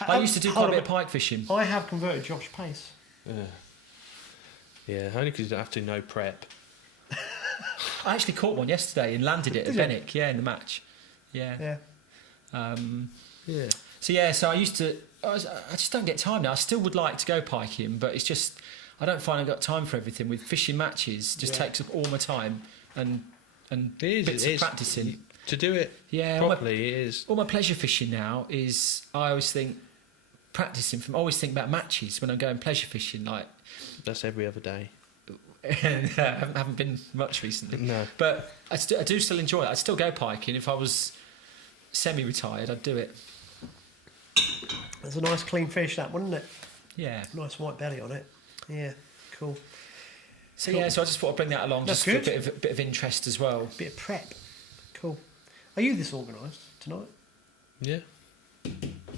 I used to do quite a bit of pike fishing. I have converted Josh Pace. Yeah, only because you don't have to know prep. I actually caught one yesterday and landed it at Did you? Benwick, in the match. Yeah. Yeah. So I used to. I just don't get time now. I still would like to go piking, but it's just I don't find I've got time for everything. With fishing matches, just takes up all my time and bits of practicing. To do it properly, it is. All my pleasure fishing now is I always think practicing from. I always think about matches when I'm going pleasure fishing. Like That's every other day. I haven't been much recently. No. But I do still enjoy it. I'd still go piking. If I was semi-retired, I'd do it. It's a nice clean fish, that one, isn't it? Yeah. Nice white belly on it. Yeah. Cool. So Cool. so I just thought I'd bring that along That's just for good. a bit of interest as well. Bit of prep. Cool. Are you this organised tonight? Yeah.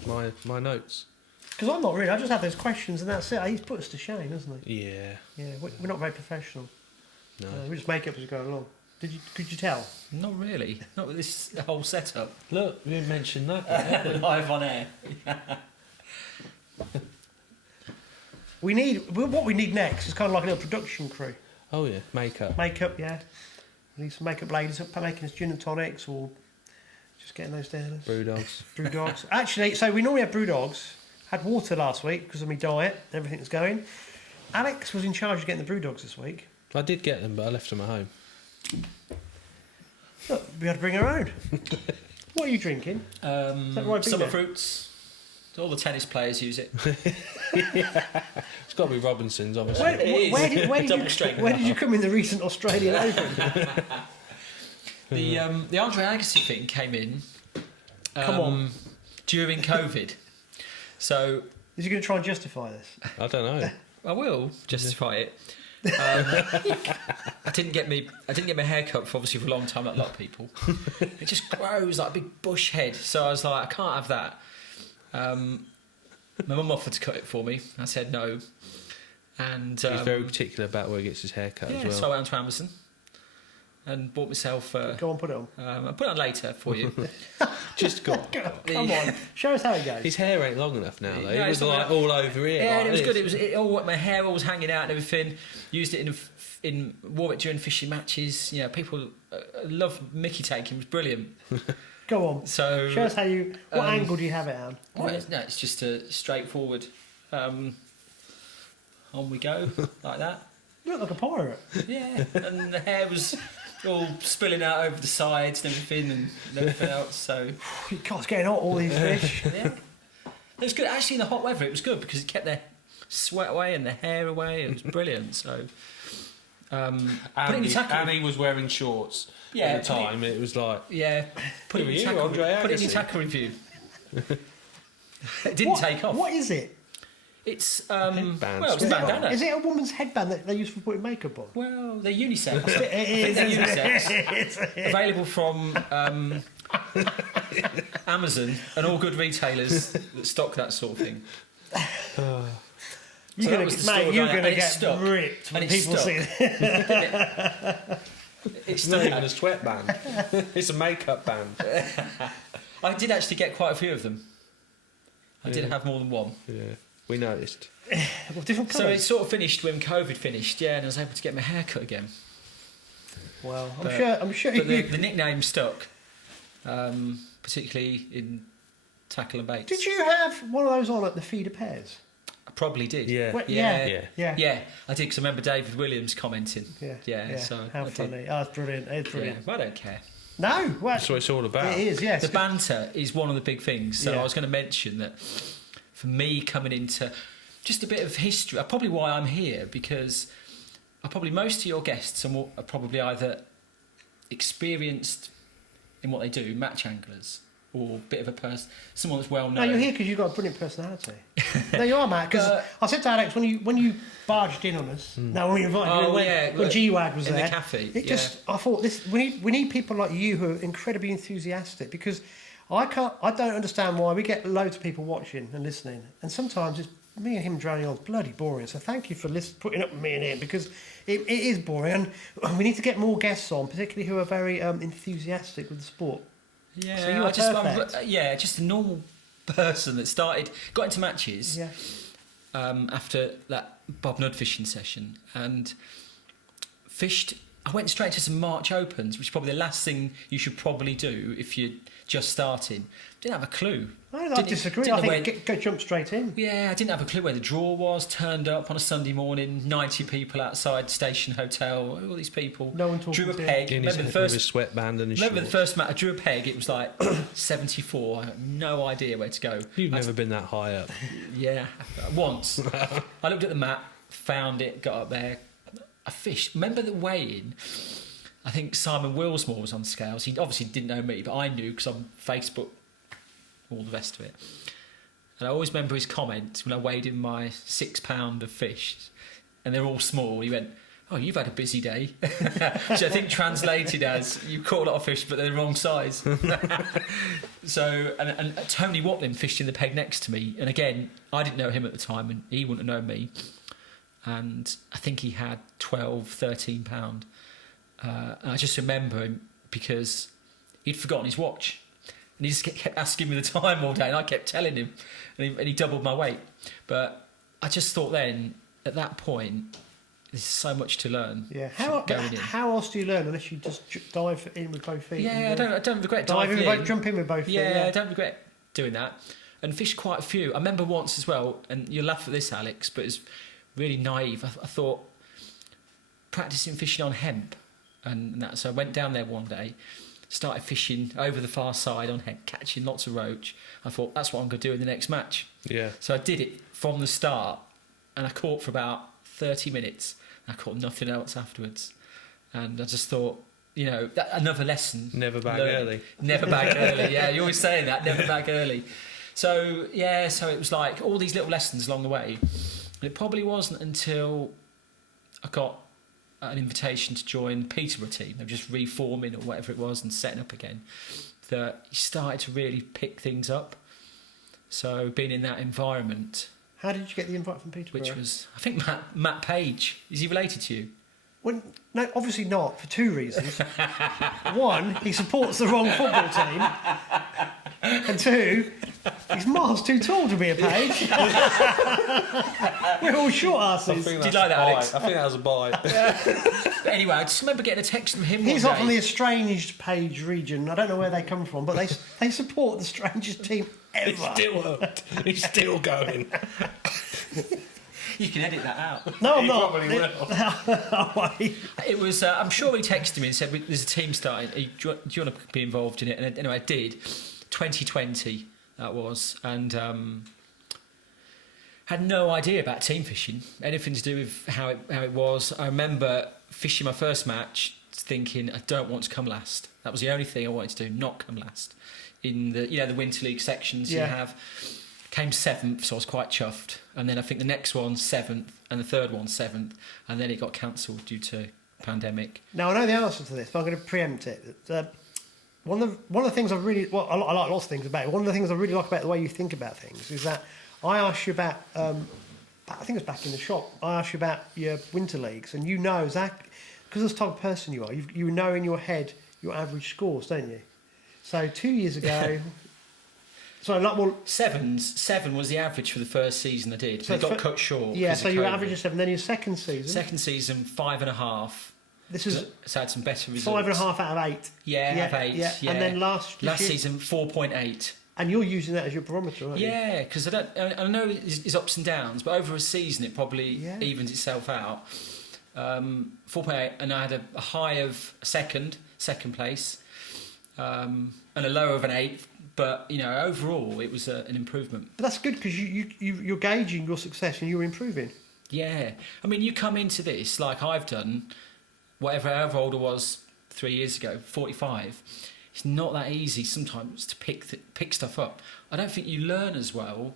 My notes. Because I'm not really. I just have those questions and that's it. He's put us to shame, hasn't he? Yeah. Yeah. We're not very professional. No. We just make up as we go along. Could you tell? Not really. Not with this whole setup. Look, we didn't mention that. Live on air. What we need next is kind of like a little production crew. Oh yeah, makeup. Makeup, yeah. We need some makeup ladies up making us gin and tonics or just getting those down. Brew dogs. Brew dogs. Actually, so we normally have brew dogs. Had water last week because of my diet and everything that's going. Alex was in charge of getting the brew dogs this week. I did get them, but I left them at home. Look, we had to bring our own. What are you drinking? Is that right, Summer Bingo? fruits. All the tennis players use it. It's got to be Robinson's, obviously. Where did Double straight. you come in the recent Australian Open? The Andre Agassi thing came in. Come on. During COVID. So Is he going to try and justify this? I don't know. I will justify it. I didn't get my hair cut for obviously for a long time, like a lot of people. It just grows like a big bush head. So I was like, I can't have that. My mum offered to cut it for me. I said no. And He's very particular about where he gets his hair cut as well. So I went to Amazon and bought myself. Go on, put it on. I'll put it on later for you. Just go on. Come on, show us how it goes. His hair ain't long enough now, though. No, It was it's not like enough. all over here. Yeah, like and it was this. good. It was my hair all was hanging out and everything. Used it in wore it during fishing matches. You know, people love Mickey taking. It was brilliant. Go on. So Show us how you. What angle do you have it on? well, it's just a straightforward. On we go like that. You look like a pirate. Yeah, and the hair was all spilling out over the sides and everything else. So God, it's getting hot, all these fish. yeah, it was good. Actually, in the hot weather, it was good because it kept the sweat away and the hair away. It was brilliant. So. And he was wearing shorts at the time. It was like, Yeah, put it in you, your Andre Agassi. tackle review. It didn't take off. What is it? It's Headband. well, it's a bandana. Is it a woman's headband that they use for putting makeup on? Well, they're unisex. It is. They're isn't unisex. it? Available from Amazon and all good retailers that stock that sort of thing. You're that gonna, was the story mate, you're behind it, going to and it's get stuck. ripped when And it's people stuck. see it. It's it's still not even a sweatband. It's a makeup band. I did actually get quite a few of them. I did have more than one. Yeah, we noticed. Well, different So it colours. sort of finished when COVID finished, yeah, and I was able to get my hair cut again. Well, but- I'm sure But you. the nickname stuck, particularly in tackle and baits. Did you have one of those on at the feeder pairs? I probably did. Yeah. Well, Yeah. yeah. I did because I remember David Williams commenting. Yeah. So how I did. funny! Oh, it's brilliant. It's Yeah, brilliant. I don't care. No, well, That's what it's all about. it is. Yes. The banter is one of the big things. So Yeah. I was going to mention that for me coming into just a bit of history, probably why I'm here, because most of your guests are probably either experienced in what they do, match anglers, or a bit of a person, someone that's well No, known. you're here because you've got a brilliant personality. No, you are, Matt. Because But- I said to Alex when you barged in on us. No, when you invited Oh, when, yeah, when G-Wag was in the there. cafe, It just I thought we need people like you who are incredibly enthusiastic, because I don't understand why we get loads of people watching and listening, and sometimes it's me and him droning on. It's bloody boring. So thank you for putting up with me and him, because it is boring, and we need to get more guests on, particularly who are very enthusiastic with the sport. Yeah, So you were perfect. just a normal person that got into matches Yeah. after that Bob Nudd fishing session and fished. I went straight to some March Opens, which is probably the last thing you should probably do if you're just starting. Didn't have a clue. I disagree. I think go jump straight in. Yeah, I didn't have a clue where the draw was. Turned up on a Sunday morning, 90 people outside Station Hotel. All these people. No one talking Drew a to you. peg. In his, Remember the with his first. sweatband and his Remember the shorts. first match? I drew a peg. It was like 74. I had no idea where to go. You've never been that high up. Yeah, once. I looked at the map, found it, got up there. I fished. Remember the weigh-in? I think Simon Willsmore was on scales. He obviously didn't know me, but I knew because on Facebook, all the rest of it. And I always remember his comments when I weighed in my 6 pound of fish, and they're all small. He went, "Oh, you've had a busy day," which I think translated as "you caught a lot of fish, but they're the wrong size." So, and Tony Watlin fished in the peg next to me, and again, I didn't know him at the time, and he wouldn't have known me. And I think he had 12, 13 pound. And I just remember him because he'd forgotten his watch. And he just kept asking me the time all day, and I kept telling him, and he doubled my weight. But I just thought then, at that point, there's so much to learn. Yeah. Going in. How else do you learn unless you just dive in with both feet? Yeah, I don't regret dive diving in, in. jump in with both feet. Yeah, I don't regret doing that. And fished quite a few. I remember once as well, and you'll laugh at this, Alex, but it's really naive. I thought practicing fishing on hemp, and that. So I went down there one day, started fishing over the far side on hemp, catching lots of roach. I thought that's what I'm going to do in the next match. Yeah. So I did it from the start, and I caught for about 30 minutes. I caught nothing else afterwards, and I just thought, another lesson. Never bag learning. early. Never bag early. Yeah, you're always saying that. Never bag early. So it was like all these little lessons along the way. And it probably wasn't until I got an invitation to join the Peterborough team. They were just reforming or whatever it was and setting up again, that you started to really pick things up. So being in that environment. How did you get the invite from Peterborough? Which was, I think, Matt Page. Is he related to you? Well, no, obviously not, for two reasons. One, he supports the wrong football team. And two, he's miles too tall to be a Page. We're all short asses. Did you like that, Alex? I think that was a bite. But anyway, I just remember getting a text from him He's one not from day. the estranged Page region. I don't know where they come from, but they support the strangest team ever. He's still going. You can edit that out. No, I'm He not. probably will. It was. I'm sure he texted me and said, "There's a team starting. Do you want to be involved in it?" And anyway, I did. 2020 that was, and had no idea about team fishing. Anything to do with how it was. I remember fishing my first match, thinking I don't want to come last. That was the only thing I wanted to do, not come last. In the the Winter League sections you have. Came 7th, so I was quite chuffed. And then I think the next one 7th, and the third one 7th, and then it got cancelled due to pandemic. Now I know the answer to this, but I'm going to preempt it. One of the things I really I like lots of things about it. One of the things I really like about the way you think about things is that I asked you about. I think it was back in the shop. I asked you about your winter leagues, and you know exactly because of the type of person you are. You know in your head your average scores, don't you? So 2 years ago. So like, well, 7 was the average for the first season I did. So it got cut short. Yeah, so your COVID. average is 7. Then your second season. Second season 5.5. This is so I had some better results. 5.5 out of 8. Yeah, out of 8. Yeah. And then last season 4.8. And you're using that as your barometer, aren't you? Yeah, because I know it's ups and downs, but over a season it probably evens itself out. 4.8, and I had a high of second place, and a lower of an 8th. But overall, it was an improvement. But that's good because you're gauging your success and you're improving. Yeah, I mean, you come into this like I've done, however old I was 3 years ago, 45. It's not that easy sometimes to pick stuff up. I don't think you learn as well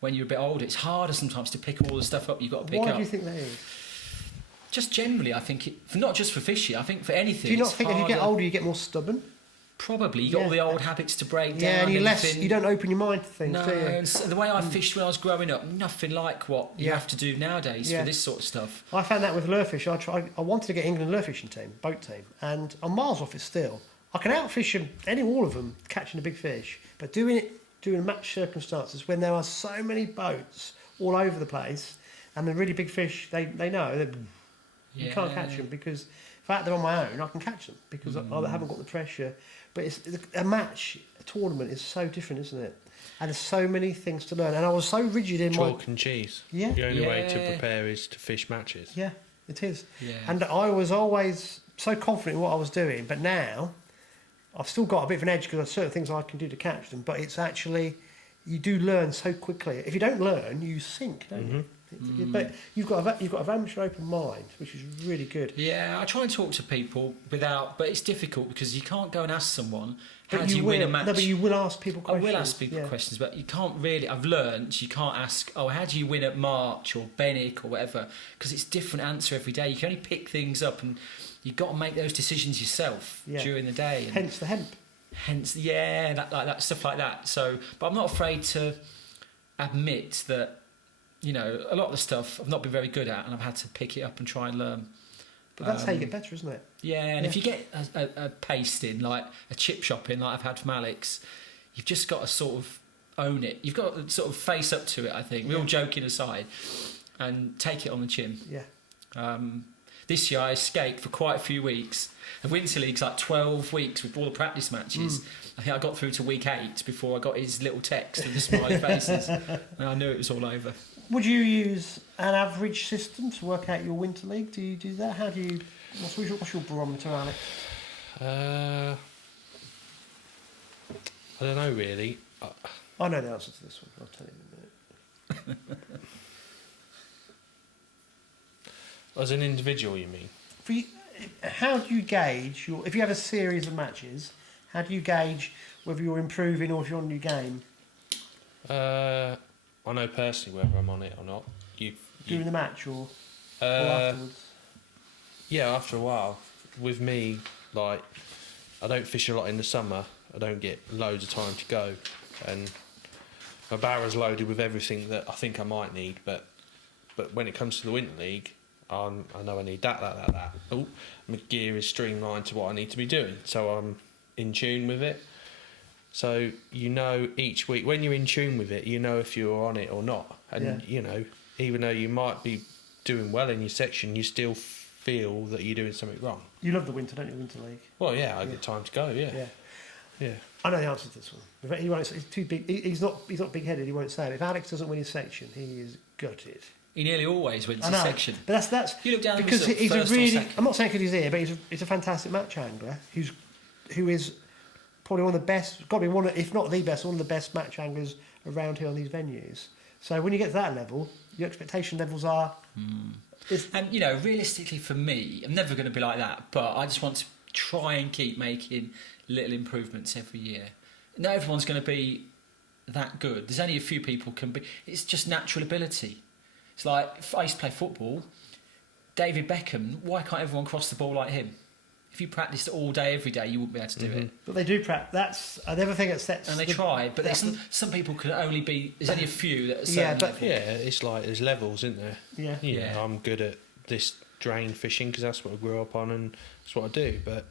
when you're a bit older. It's harder sometimes to pick all the stuff up you've got to pick up. Why do you think that is? Just generally, I think not just for fishing. I think for anything. Do you not think harder. as you get older you get more stubborn? Probably. You got all the old habits to break down. Yeah, and you don't open your mind to things, no, do you? and so the way I fished when I was growing up, nothing like what you have to do nowadays for this sort of stuff. I found that with lure-fish. I wanted to get England lure fishing team, boat team, and I'm miles off it still. I can outfish them, all of them, catching a big fish, but doing match circumstances when there are so many boats all over the place, and the really big fish, they know you can't catch them because if I had them on my own, I can catch them because I haven't got the pressure. But a tournament is so different, isn't it? And there's so many things to learn. And I was so rigid in Chalk and cheese. Yeah. The only way to prepare is to fish matches. Yeah, it is. Yeah. And I was always so confident in what I was doing. But now, I've still got a bit of an edge because there's certain things I can do to catch them. But it's actually, you do learn so quickly. If you don't learn, you sink, don't you? But you've got a very much an open mind, which is really good. Yeah, I try and talk to people but it's difficult because you can't go and ask someone how But do you win a match. No, but you will ask people questions. I will ask people questions, but you can't really. I've learned you can't ask, how do you win at March or Benwick or whatever, because it's a different answer every day. You can only pick things up, and you've got to make those decisions yourself during the day. And hence the hemp. That stuff like that. So, but I'm not afraid to admit that. A lot of the stuff I've not been very good at, and I've had to pick it up and try and learn. But that's how you get better, isn't it? Yeah, and if you get a paste in, like a chip shop in, like I've had from Alex, you've just got to sort of own it. You've got to sort of face up to it, I think. We're all joking aside, and take it on the chin. Yeah. This year I escaped for quite a few weeks. The Winter League's like 12 weeks with all the practice matches. I think I got through to week 8 before I got his little text and the smiley faces. And I knew it was all over. Would you use an average system to work out your Winter League? Do you do that? How do you... What's your barometer, Alex? I don't know, really. I know the answer to this one. I'll tell you in a minute. As an individual, you mean? How do you gauge if you have a series of matches, how do you gauge whether you're improving or if you're on your game? I know personally whether I'm on it or not. During the match or uh, afterwards? yeah, after a while. With me, like, I don't fish a lot in the summer. I don't get loads of time to go, and my barrow's loaded with everything that I think I might need. But when it comes to the Winter League, I know I need that. Oh, my gear is streamlined to what I need to be doing, so I'm in tune with it. So you know each week when you're in tune with it, you know if you're on it or not, and you know, even though you might be doing well in your section, you still feel that you're doing something wrong. You love the winter, don't you? Winter League. Well, yeah, I get time to go. Yeah. I know the answer to this one. He won't. He's too big. He's not big-headed. He won't say it. If Alex doesn't win his section, he is gutted. He nearly always wins I his know, section. but that's You look down because at he's a first or really. second. I'm not saying because he's here, but he's a fantastic match angler who is probably one of the best. Got to be one, if not the best, one of the best match anglers around here on these venues. So when you get to that level, your expectation levels are. And, you know, realistically for me, I'm never going to be like that, but I just want to try and keep making little improvements every year. Not everyone's going to be that good. There's only a few people can be. It's just natural ability. It's like, if I used to play football, David Beckham, why can't everyone cross the ball like him? If you practiced it all day, every day, you wouldn't be able to do it. But they do practice. That's another thing that sets. And they try, but there's some people can only be. There's only a few that are It's like there's levels, isn't there? Yeah. I'm good at this drain fishing because that's what I grew up on and that's what I do. But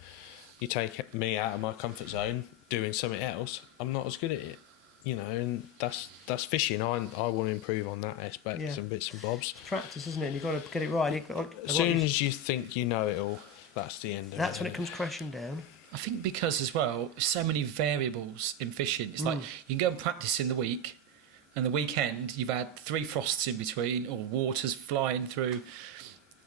you take me out of my comfort zone doing something else, I'm not as good at it. You know, and that's fishing. I want to improve on that aspect and bits and bobs. Practice, isn't it? You've got to get it right. As soon as you think you know it all, that's the end of it. That's when it comes crashing down. I think because as well, so many variables in fishing. It's like you can go and practice in the week, and the weekend you've had 3 frosts in between, or water's flying through,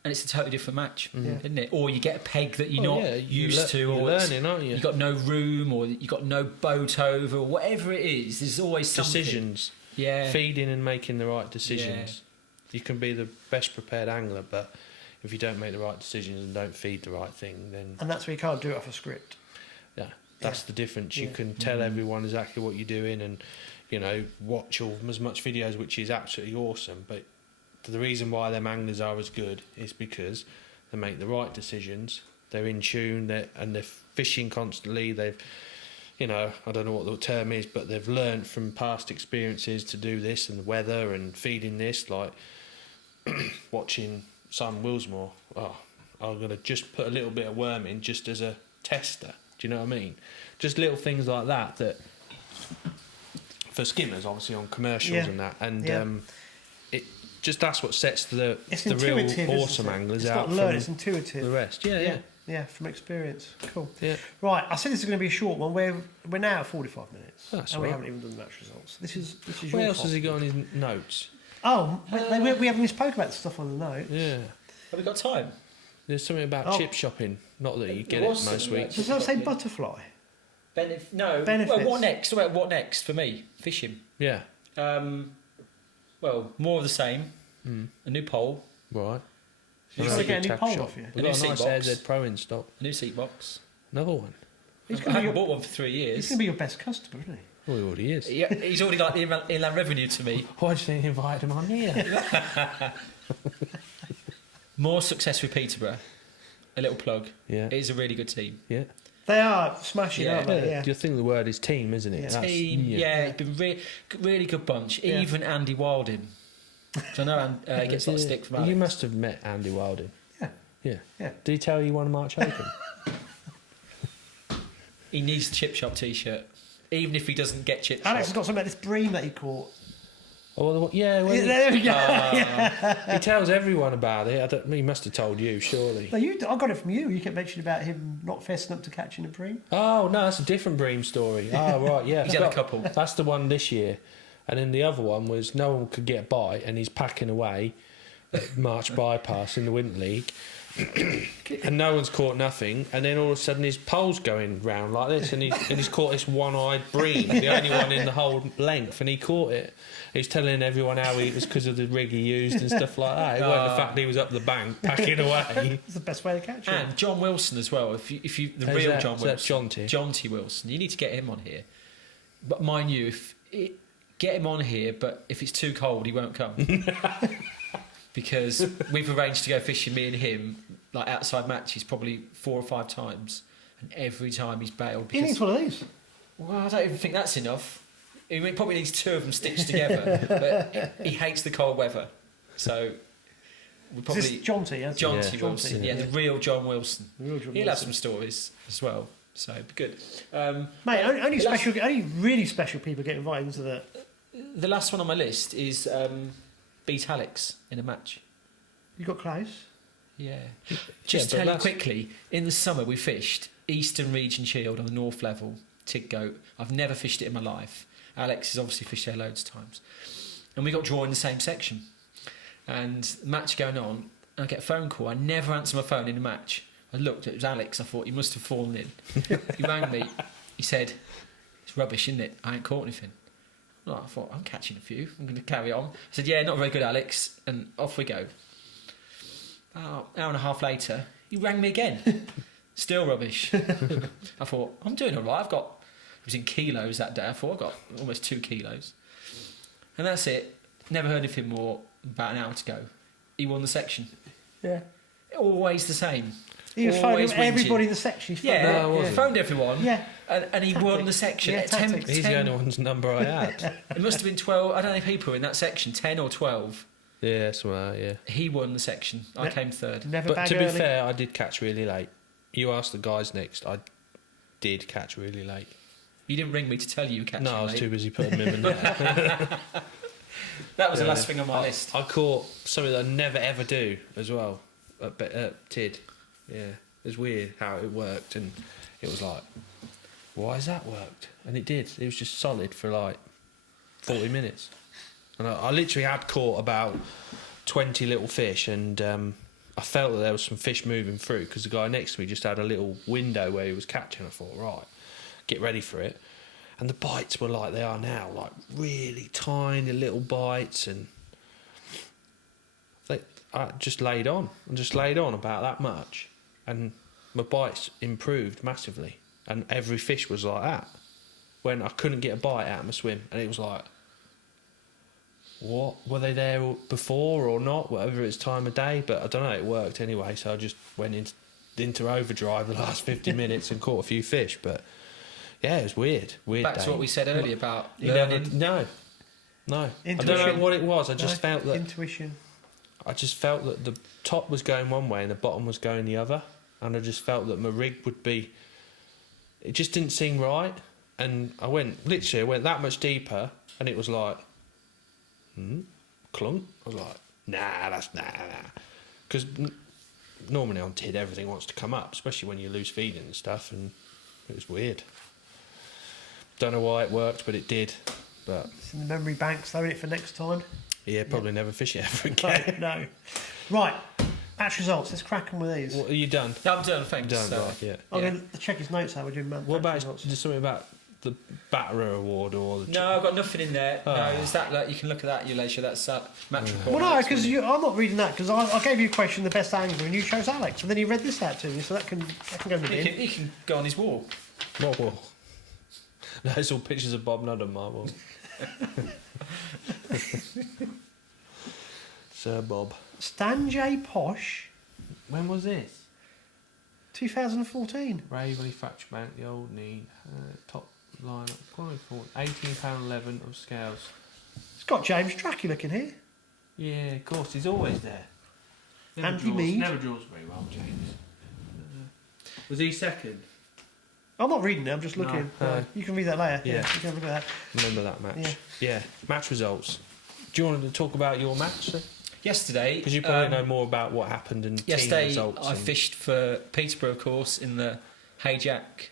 and it's a totally different match, isn't it? Or you get a peg that you're not used to, or you're learning, aren't you? You've got no room, or you've got no boat over, or whatever it is. There's always something. Decisions. Yeah. Feeding and making the right decisions. You can be the best prepared angler, but if you don't make the right decisions and don't feed the right thing, then... And that's where you can't do it off a script. Yeah, that's the difference. You can tell everyone exactly what you're doing and, you know, watch as much videos, which is absolutely awesome. But the reason why them anglers are as good is because they make the right decisions, they're in tune, and they're fishing constantly. They've, you know, I don't know what the term is, but they've learned from past experiences to do this and the weather and feeding this, like watching... Simon Willsmore, I'm going to just put a little bit of worm in just as a tester. Do you know what I mean? Just little things like that for skimmers, obviously on commercials and that. And it just that's what sets the real awesome anglers it's out not learned, from it's intuitive. the rest. Yeah, from experience. Cool. Yeah. Right, I said this is going to be a short one. We're now at 45 minutes. That's and we right. haven't even done the match results. This is What your else fault. has he got on his notes? Oh, we haven't even spoke about the stuff on the notes. Yeah. Have we got time? There's something about chip shopping. Not that you get it most weeks. Does that say butterfly? No. Benefits. Well, what next? Well, what next for me? Fishing. Yeah. Well, more of the same. A new pole. Right. You're trying to get a new pole off you. We've A got new a nice seat box. AZ Pro in stock. A new seat box. Another one. I haven't bought one for 3 years. He's going to be your best customer, isn't he? Well, he already is. Yeah, he's already like the inland revenue to me. Why do you think you invited him on here? More success with Peterborough. A little plug. Yeah. It is a really good team. Yeah. They are smashing, Yeah. aren't they? Yeah. You think the word is team, isn't it? Yeah. Team, it's been really good bunch. Yeah. Even Andy Wilding. So I know he gets a lot of stick from Alex. You must have met Andy Wilding. Yeah. Yeah. Did he tell you he won a March Open? He needs a chip shop T-shirt, even if he doesn't get chip Alex has shop. got something about this bream that he caught. Oh, yeah. Well, There we go. he tells everyone about it. He must have told you, surely. No, I got it from you. You kept mentioning about him not fessing up to catching a bream. Oh, no, that's a different bream story. Oh, right, yeah. He's had a couple. That's the one this year. And then the other one was no one could get a bite and he's packing away at March Bypass in the Winter League. And no one's caught nothing, and then all of a sudden his pole's going round like this, and he's caught this one-eyed bream, the only one in the whole length, and he caught it. He's telling everyone how it was because of the rig he used and stuff like that. It wasn't the fact that he was up the bank packing away. It's the best way to catch it. And John Wilson as well. If you the Who's real that? John Is Wilson, that John John T Wilson, you need to get him on here. But mind you, get him on here, but if it's too cold, he won't come. Because we've arranged to go fishing, me and him, like outside matches, probably 4 or 5 times, and every time he's bailed. He needs one of these. Well, I don't even think that's enough. He probably needs 2 of them stitched together, but he hates the cold weather. So we probably Is this Jonty? Jonty Wilson, Yeah. the real John Wilson. Real John He'll have Wilson. some stories as well, so it'd be good. Mate, only really special people get invited into the. The last one on my list is beat Alex in a match. You got close. Yeah. Just but tell you that's- quickly, in the summer we fished Eastern Region Shield on the North Level, Tig Goat. I've never fished it in my life. Alex has obviously fished there loads of times. And we got drawn in the same section. And match going on, and I get a phone call. I never answer my phone in a match. I looked, it was Alex. I thought, he must have fallen in. He rang me. He said, it's rubbish, isn't it? I ain't caught anything. Well, I thought, I'm catching a few. I'm going to carry on. I said, yeah, not very good, Alex. And off we go. About an hour and a half later, he rang me again. Still rubbish. I thought, I'm doing all right. It was in kilos that day. I thought, I got almost 2 kilos. And that's it. Never heard anything more. About an hour to go. He won the section. Yeah. Always the same. He was Always phoning everybody whinging. in the section. He Yeah, phoned- he phoned everyone. Yeah. And he won the section. Yeah, At 10, tactics. He's the only one's number I had. It must have been 12. I don't know if people in that section, 10 or 12. Yeah, somewhere, yeah. He won the section. I Ne- came third. Never But bag to be early. fair, I did catch really late. You asked the guys next. I did catch really late. You didn't ring me to tell you catching No, I was late. too busy putting them in the net. That was the last thing on my list. I caught something that I never ever do as well at Tid. Yeah, it was weird how it worked, and it was like, why has that worked? And it did. It was just solid for like 40 minutes. And I literally had caught about 20 little fish, and I felt that there was some fish moving through because the guy next to me just had a little window where he was catching. I thought, right, get ready for it. And the bites were like they are now, like really tiny little bites, and I just laid on about that much, and my bites improved massively, and every fish was like that. When I couldn't get a bite out of my swim, and it was like, what, were they there before or not? Whatever it's time of day, but I don't know. It worked anyway, so I just went into overdrive the last 50 minutes and caught a few fish, but. Yeah, it was weird. Back day. to what we said earlier about You never, learning. no. I don't know Intuition. what it was. I just No, felt that intuition. the top was going one way and the bottom was going the other, and I just felt that my rig would be. It just didn't seem right, and I went that much deeper, and it was like, clunk. I was like, nah, because normally on Tid everything wants to come up, especially when you lose feeding and stuff, and it was weird. Don't know why it worked, but it did. But It's in the memory bank, throwing it for next time. yeah, probably never fish it ever again. No. Right. Match results. Let's crack on with these. What, are you done? I'm done, thanks. Done, So, right, yeah. I'm yeah. going to check his notes out. We're doing What about results. just something about the Batterer Award or the... No, I've got nothing in there. Oh. No, is that like, you can look at that at your leisure. That's match report. Well, no, next because week. I'm not reading that because I gave you a question, the best angler, and you chose Alex, and then you read this out to me, so that can go in the bin. He can go on his wall. What wall? Those all pictures of Bob Nudd on my wall. Sir Bob. Stanjay Posh, When was this? 2014. Raveley Fracture Bank, the old knee, top line, £18.11 of scales. It's got James Tracky looking here. Yeah, of course, he's always there. Andy Mead. Never draws very well, James. Was he second? I'm not reading it, I'm just looking. No. You can read that later. Yeah. You can have a look at that. Remember that match? Yeah. Yeah, match results. Do you want to talk about your match? Yesterday, Because you probably know more about what happened and team yesterday results. I and- fished for Peterborough, of course, in the HAJAK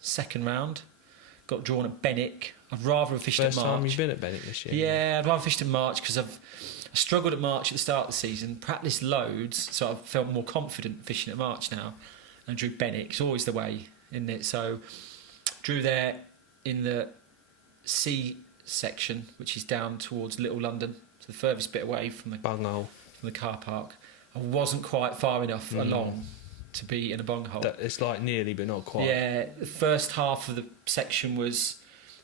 second round. Got drawn at Benwick. I'd rather have fished First at time March. you've been at Benwick this year? Yeah, I'd rather fished at March because I struggled at March at the start of the season, practiced loads, so I felt more confident fishing at March now. And drew Benwick. It's always the way, isn't it? So drew there in the C section, which is down towards Little London, so the furthest bit away from the Bunghole. car park. I wasn't quite far enough along to be in a bunghole. It's like nearly, but not quite. Yeah, the first half of the section was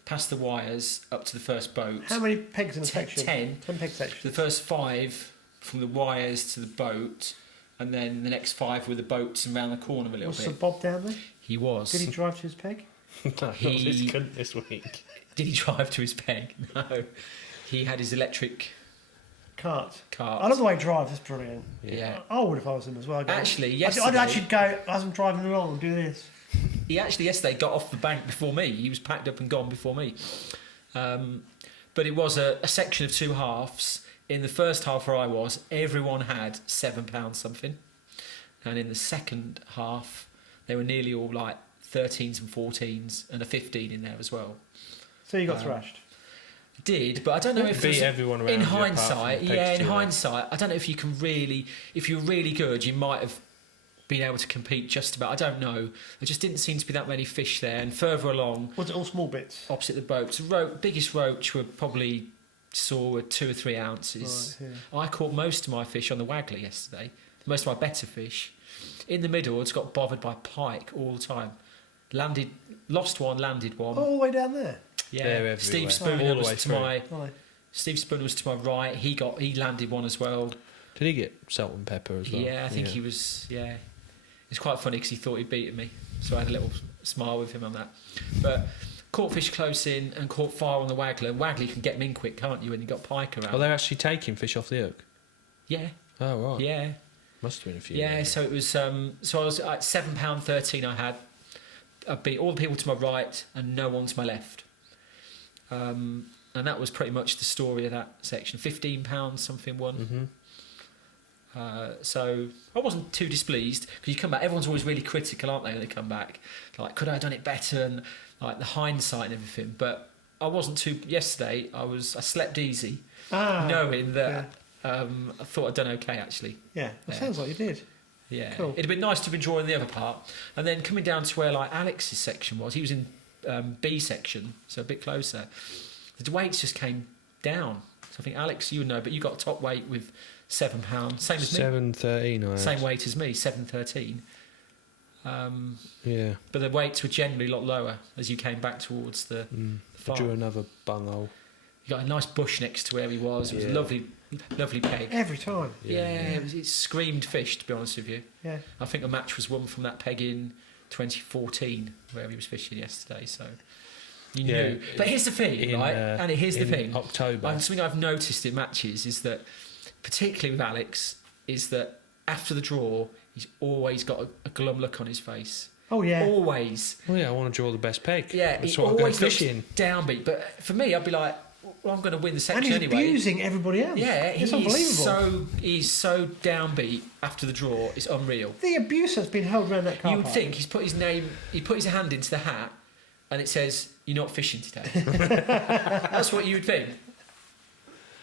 past the wires up to the first boat. How many pegs in a section? 10. 10 peg section. The first 5 from the wires to the boat, and then the next 5 with the boats around the corner a little Was bit. Sir Bob down there? He was. Did he drive to his peg? No, He- this week. Did he drive to his peg? No. He had his electric Cart. cart. I love the way he drives. It's brilliant. Yeah. I would if I was him as well. I'd go- Actually, I'd yesterday, actually go as I'm driving along and do this. he actually yesterday got off the bank before me. He was packed up and gone before me. But it was a section of 2 halves. In the first half where I was, everyone had £7 something. And in the second half, they were nearly all like 13s and 14s and a 15 in there as well. So you got thrashed. Did, but I don't know if Beat there's- everyone around in you apart hindsight, from yeah, Peg's in two, hindsight, I don't know if you can really, if you're really good, you might have been able to compete just about. I don't know. There just didn't seem to be that many fish there. And further along, Was it all small bits? opposite the boats, biggest roach were probably were 2 or 3 ounces. Right, yeah. I caught most of my fish on the Waggler yesterday. Most of my better fish. In the middle, it's got bothered by pike all the time. Lost one, landed one. All the way down there. Yeah, They're everywhere. Steve All Spooner the was way to through. my. Right. Steve Spooner was to my right. He landed one as well. Did he get salt and pepper as well? Yeah, I think he was. Yeah, it's quite funny because he thought he'd beaten me, so I had a little smile with him on that. But caught fish close in and caught fire on the Waggler. And Waggler, you can get them in quick, can't you? When you got pike around. Well, they're actually taking fish off the hook. Yeah, Oh right. yeah, Must have been a few. yeah. there. So it was. So I was at £7.13. I beat all the people to my right and no one to my left. And that was pretty much the story of that section. £15 something won. So I wasn't too displeased because you come back. Everyone's always really critical, aren't they? When they come back, like, could I have done it better, and like the hindsight and everything. But I wasn't too. Yesterday, I slept easy, knowing that I thought I'd done okay actually. Yeah, it Yeah. sounds like you did. Yeah, Cool. it'd have been nice to have been drawing the other part, and then coming down to where like Alex's section was. He was in B section, so a bit closer. The weights just came down. So I think Alex, you would know, but you got top weight with £7, same as me. 7.13. Same weight as me, 7.13. Yeah. But the weights were generally a lot lower as you came back towards the I farm. drew another bunghole. You got a nice bush next to where he was. It was a Yeah. lovely peg. Every time. Yeah, it screamed fish, to be honest with you. Yeah. I think a match was won from that peg in 2014, where he was fishing yesterday. So you knew. Yeah, But here's the thing, right? And here's the in thing. October. Something I've noticed in matches is that, particularly with Alex, is that after the draw, he's always got a glum look on his face. Oh yeah. Always. Well, yeah, I want to draw the best peg. Yeah, That's he what I go always looks fishing. downbeat. But for me, I'd be like, well, I'm going to win the And section he's anyway. abusing everybody else. Yeah, it's unbelievable. he's so downbeat after the draw. It's unreal. The abuse that's been held around that car You would park. think he put his hand into the hat, and it says, "You're not fishing today." That's what you would think.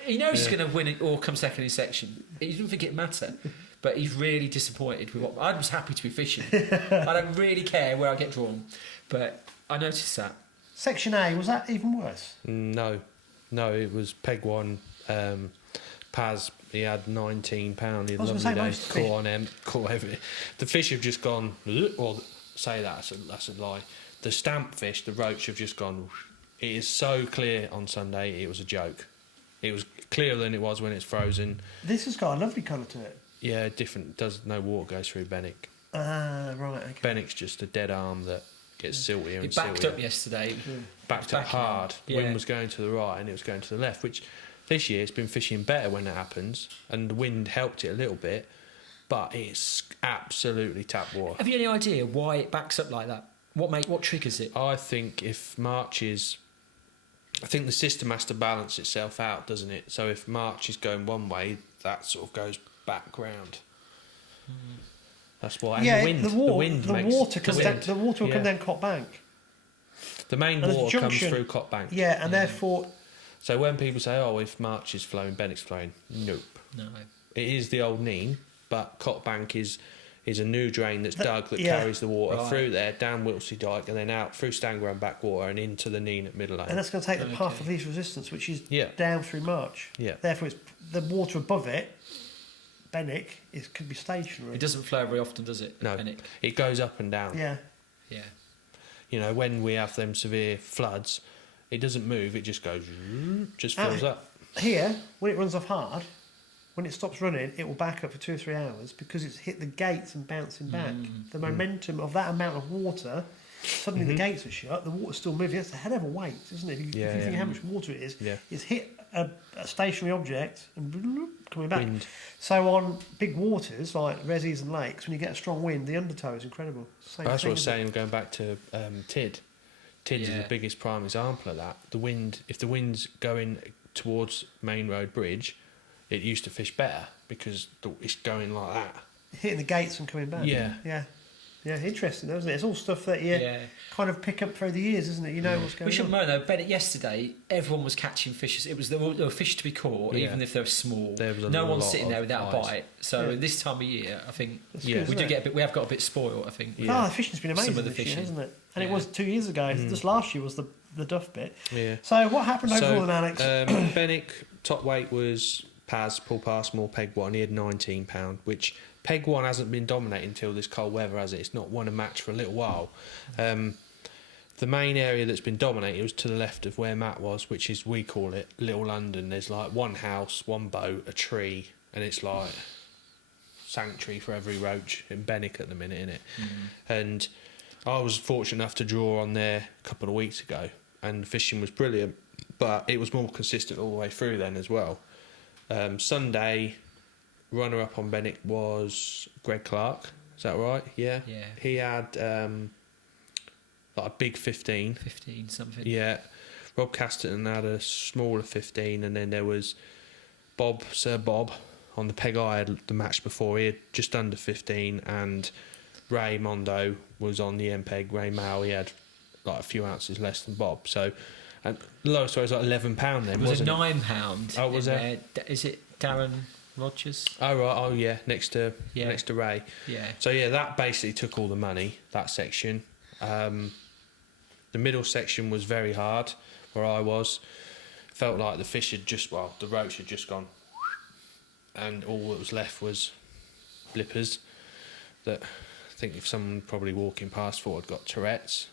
He knows he's going to win it or come second in his section. He doesn't think it matter, but he's really disappointed with what. I was happy to be fishing. I don't really care where I get drawn, but I noticed that. Section A, was that even worse? No, it was peg one. Paz, he had £19. He had I was a gonna lovely say, day. most fish- Caught on him, caught everything. The fish have just gone. Or say that's a lie. The stamp fish, the roach, have just gone. It is so clear on Sunday. It was a joke. It was clearer than it was when it's frozen. This has got a lovely colour to it. Yeah, different. No water goes through Benwick. Ah, right. Okay. Benwick's just a dead arm that gets siltier and It backed siltier. up yesterday. Backed up backing hard. up. Yeah. Wind was going to the right and it was going to the left, which this year it's been fishing better when that happens, and the wind helped it a little bit, but it's absolutely tap water. Have you any idea why it backs up like that? What triggers it? I think if March is... I think the system has to balance itself out, doesn't it? So if March is going one way, that sort of goes back round. That's why. And Yeah, the wind, the water comes down. The water will come down Cot Bank. The main And there's a water comes junction. through Cot Bank. Yeah, and therefore, So when people say, "Oh, if March is flowing, Benwick's flowing," nope. No. It is the old Neen, but Cot Bank is a new drain that's dug that yeah. carries the water Right. through there, down Wiltsey Dyke, and then out through Stanground backwater and into the Neen at Middle Lane. and that's going to take the path Okay. of least resistance, which is Yeah. down through March. Yeah. Therefore, it's the water above it. Benwick could be stationary. It doesn't flow very often, does it? No. Benwick? It goes up and down. Yeah. Yeah. You know, when we have them severe floods, it doesn't move. It just goes, just fills up. Here, when it runs off hard, when it stops running, it will back up for 2 or 3 hours because it's hit the gates and bouncing back. The momentum of that amount of water, suddenly the gates are shut, the water's still moving. It's a hell of a weight, isn't it? If you think how much water it is, it's hit a stationary object and coming back. Wind. So on big waters like reses and lakes, when you get a strong wind, the undertow is incredible. Same That's thing, what I was isn't it? saying, going back to Tid. Tid is the biggest prime example of that. The wind, if the wind's going towards Main Road Bridge, it used to fish better because it's going like that. Hitting the gates and coming back. Yeah. Yeah, interesting, though, isn't it? It's all stuff that you kind of pick up through the years, isn't it? You know what's going on. We should know though. Bennett yesterday, everyone was catching fish. It was there were fish to be caught, even if they were small. No one's sitting there without a bite. So this time of year, I think we do get a bit. We have got a bit spoiled. I think. Yeah. Oh, the fishing's been amazing Some of the this year, fishing. hasn't it? And it was 2 years ago. Just last year was the duff bit. Yeah. So what happened overall then, Alex? Bennick, top weight was Paz, Paul Passmore, peg 1. He had £19, which peg 1 hasn't been dominating until this cold weather, has it? It's not won a match for a little while. The main area that's been dominating was to the left of where Matt was, which is, we call it Little London. There's like one house, one boat, a tree, and it's like sanctuary for every roach in Bennick at the minute, innit? And I was fortunate enough to draw on there a couple of weeks ago, and the fishing was brilliant, but it was more consistent all the way through then as well. Sunday, runner-up on Bennick was Greg Clark. Is that right? Yeah. He had like a big 15. 15 something. Yeah. Rob Casterton had a smaller 15, and then there was Sir Bob, on the peg I had the match before. He had just under 15, and Ray Mondo was on the M peg. Ray Mao, he had like a few ounces less than Bob. So, and the lowest was like £11 then, It was wasn't a it? £9. Oh, was it? Is it Darren Rogers? Oh right, oh yeah, next to Ray. Yeah. So yeah, that basically took all the money, that section. The middle section was very hard, where I was. Felt like the fish had the roach had just gone, and all that was left was blippers that I think if someone probably walking past thought had got Tourette's.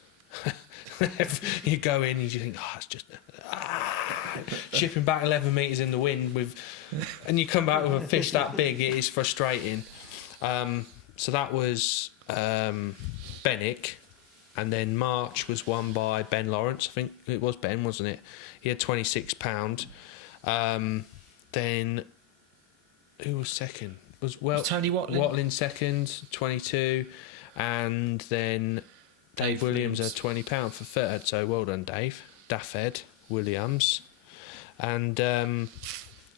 You go in and you think, it's just shipping back 11 metres in the wind and you come back with a fish that big. It is frustrating. So that was Bennick, and then March was won by Ben Lawrence. I think it was Ben, wasn't it? He had £26. Then who was second? Was Tony Watling. Watling second, 22, and then Dave Williams had £20 for third. So well done, Dave. Daffed Williams, and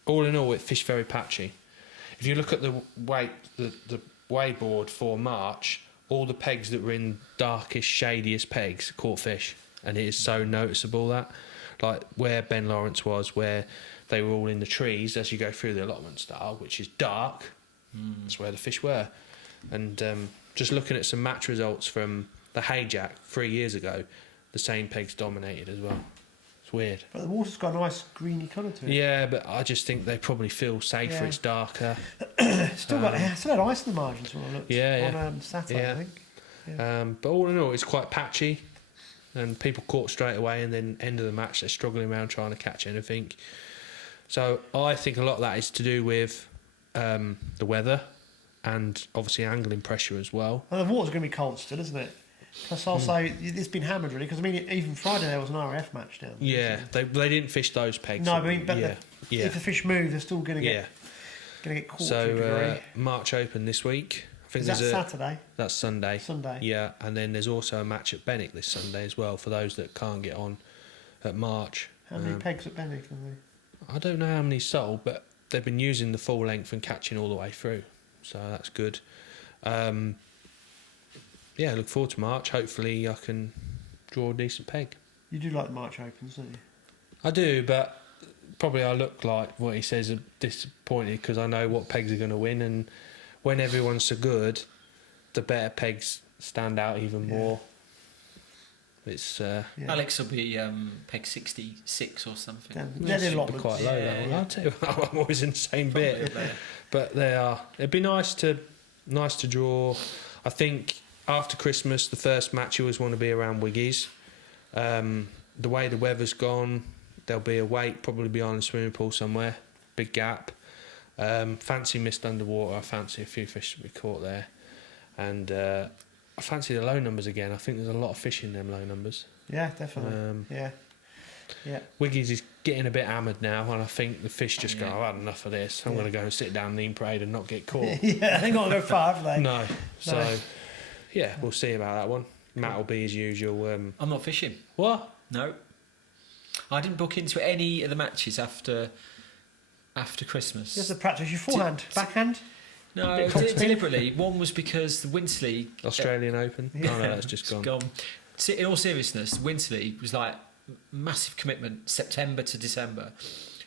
all in all, it fished very patchy. If you look at the weigh board for March, all the pegs that were in darkest, shadiest pegs caught fish, and it is so noticeable that, like where Ben Lawrence was, where they were all in the trees as you go through the allotment style, which is dark. That's where the fish were. And just looking at some match results from the HAJAK 3 years ago, the same pegs dominated as well. It's weird. But the water's got a nice greeny colour to it. Yeah, but I just think they probably feel safer. Yeah. It's darker. Still had ice in the margins when I looked on Saturday, I think. Yeah. But all in all, it's quite patchy, and people caught straight away, and then end of the match they're struggling around trying to catch anything. So I think a lot of that is to do with the weather, and obviously angling pressure as well. Well, the water's going to be cold still, isn't it? Plus, I'll say it's been hammered really, because I mean, even Friday there was an RF match down there. Yeah, they didn't fish those pegs. No, I mean, but if the fish move, they're still going to get caught. To a degree. March Open this week. I think is that Saturday? That's Sunday. Sunday. Yeah, and then there's also a match at Bennick this Sunday as well for those that can't get on at March. How many pegs at Bennick? I don't know how many sold, but they've been using the full length and catching all the way through, so that's good. Yeah, look forward to March. Hopefully I can draw a decent peg. You do like the March Opens, don't you? I do, but probably I look like what he says, disappointed, because I know what pegs are going to win, and when everyone's so good, the better pegs stand out even more. It's Alex will be peg 66 or something. They're quite low. I'll tell you, I'm always in the same bit. But they are. It'd be nice to draw. I think after Christmas, the first match you always want to be around Wiggies. the way the weather's gone, there'll be a wait probably behind the swimming pool somewhere. Big gap. Fancy mist underwater. I fancy a few fish to be caught there. And I fancy the low numbers again. I think there's a lot of fish in them low numbers. Yeah, definitely. Yeah. Wiggies is getting a bit hammered now, and I think the fish just go, I've had enough of this. I'm going to go and sit down Neem Parade and not get caught. Yeah, they got to go far, have they? No. So, yeah, we'll see about that one. Matt will be as usual. I'm not fishing. What? No. I didn't book into any of the matches after Christmas. You have to practice your forehand, backhand. No, deliberately. One was because the Winter League... Australian Open? Yeah. Oh, no, that's just gone. In all seriousness, Winter League was like massive commitment, September to December.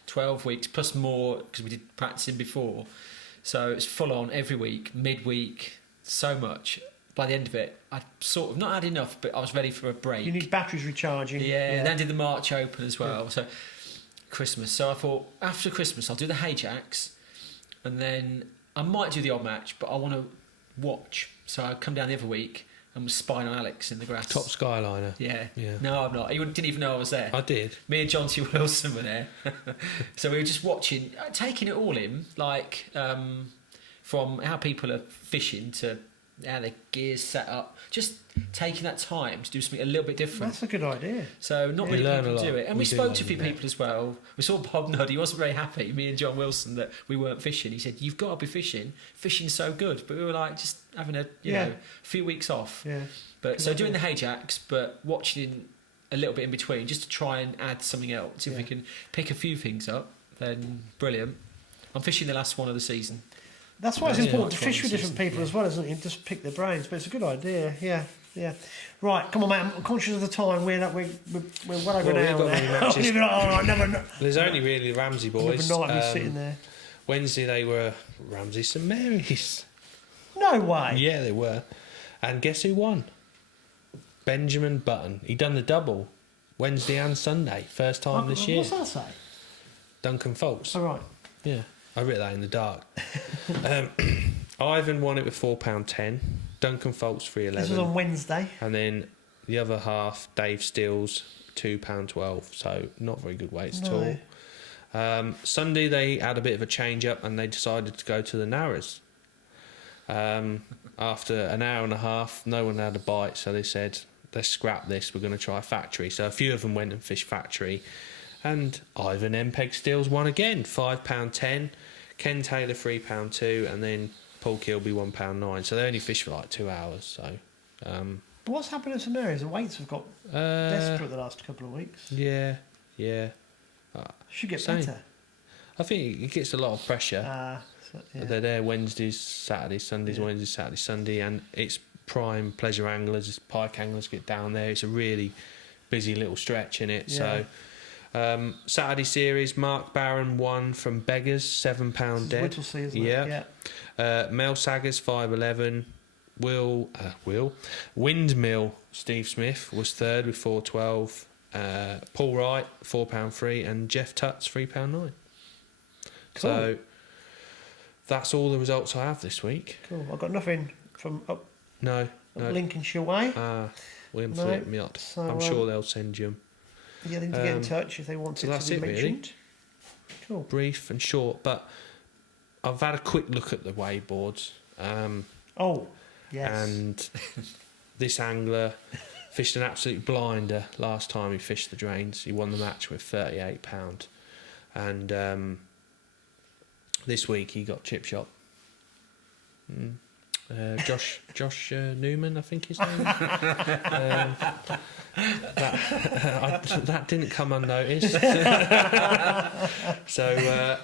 12 weeks, plus more, because we did practicing before. So it's full on every week, midweek, so much. By the end of it, I'd sort of not had enough, but I was ready for a break. You need batteries recharging. Yeah, and then did the March Open as well. So Christmas. So I thought after Christmas I'll do the HAJAKs, and then I might do the odd match, but I want to watch. So I come down the other week and was spying on Alex in the grass. Top Skyliner. Yeah. Yeah. No, I'm not. He didn't even know I was there. I did. Me and John T. Wilson were there. So we were just watching, taking it all in, like from how people are fishing to how their gear's set up, just taking that time to do something a little bit different. That's a good idea. So not many learn people a lot. do it. And we We do spoke learn to a few a lot. people as well. We saw Bob Nod, he wasn't very happy, me and John Wilson, that we weren't fishing. He said, you've got to be fishing. Fishing's so good. But we were like, just having a few weeks off. Yeah. But so doing the HAJAKs, but watching a little bit in between, just to try and add something else. If we can pick a few things up, then brilliant. I'm fishing the last one of the season. That's why it's Yeah. important to fish with different people as well, isn't it? Just pick their brains. But it's a good idea. Yeah. Right, come on, mate. I'm conscious of the time. We're well over an we've hour got many now. matches. All right, another There's only really the Ramsey boys. night of me sitting there. Wednesday they were Ramsey St Mary's. No way. Yeah, they were. And guess who won? Benjamin Button. He done the double Wednesday and Sunday. First time this year. What's that say? Duncan Folks. All right. Yeah, I writ that in the dark. Ivan won it with £4.10. Duncan Folks This was £3.11. on Wednesday. And then the other half, Dave Steels, £2.12. So not very good weights at all. Sunday they had a bit of a change up and they decided to go to the Narras. After an hour and a half, no one had a bite, so they said, let's scrap this, we're going to try factory. So a few of them went and fished factory. And Ivan MPEG Steels won again, £5.10. Ken Taylor £3.2, and then Paul Kilby £1.9. So they only fished for like 2 hours. So But what's happened at St Mary's? The weights have got desperate the last couple of weeks. yeah. Should get Same. better. I think it gets a lot of pressure. They're there Wednesdays, Saturdays, Sundays, Wednesdays, Saturdays, Sunday, and it's prime pleasure anglers, pike anglers get down there. It's a really busy little stretch in it. So Saturday series, Mark Barron won from Beggars, £7 dead. Whittlesea, isn't it? Yeah. Mel Saggers, $5.11. Windmill Steve Smith was third with $4.12. Paul Wright, £4.3, and Jeff Tutts, £3.9. Cool. So that's all the results I have this week. Cool. I've got nothing from up No. Lincolnshire way. William No, Philip Miot. so, I'm sure they'll send you 'em. Yeah, they need to get in touch if they want so it that's to be it, really. mentioned. Cool. Brief and short, but I've had a quick look at the wave boards. Oh, yes. And this angler fished an absolute blinder last time he fished the drains. He won the match with £38. And this week he got chip shot. Josh Newman, I think his name. That didn't come unnoticed. So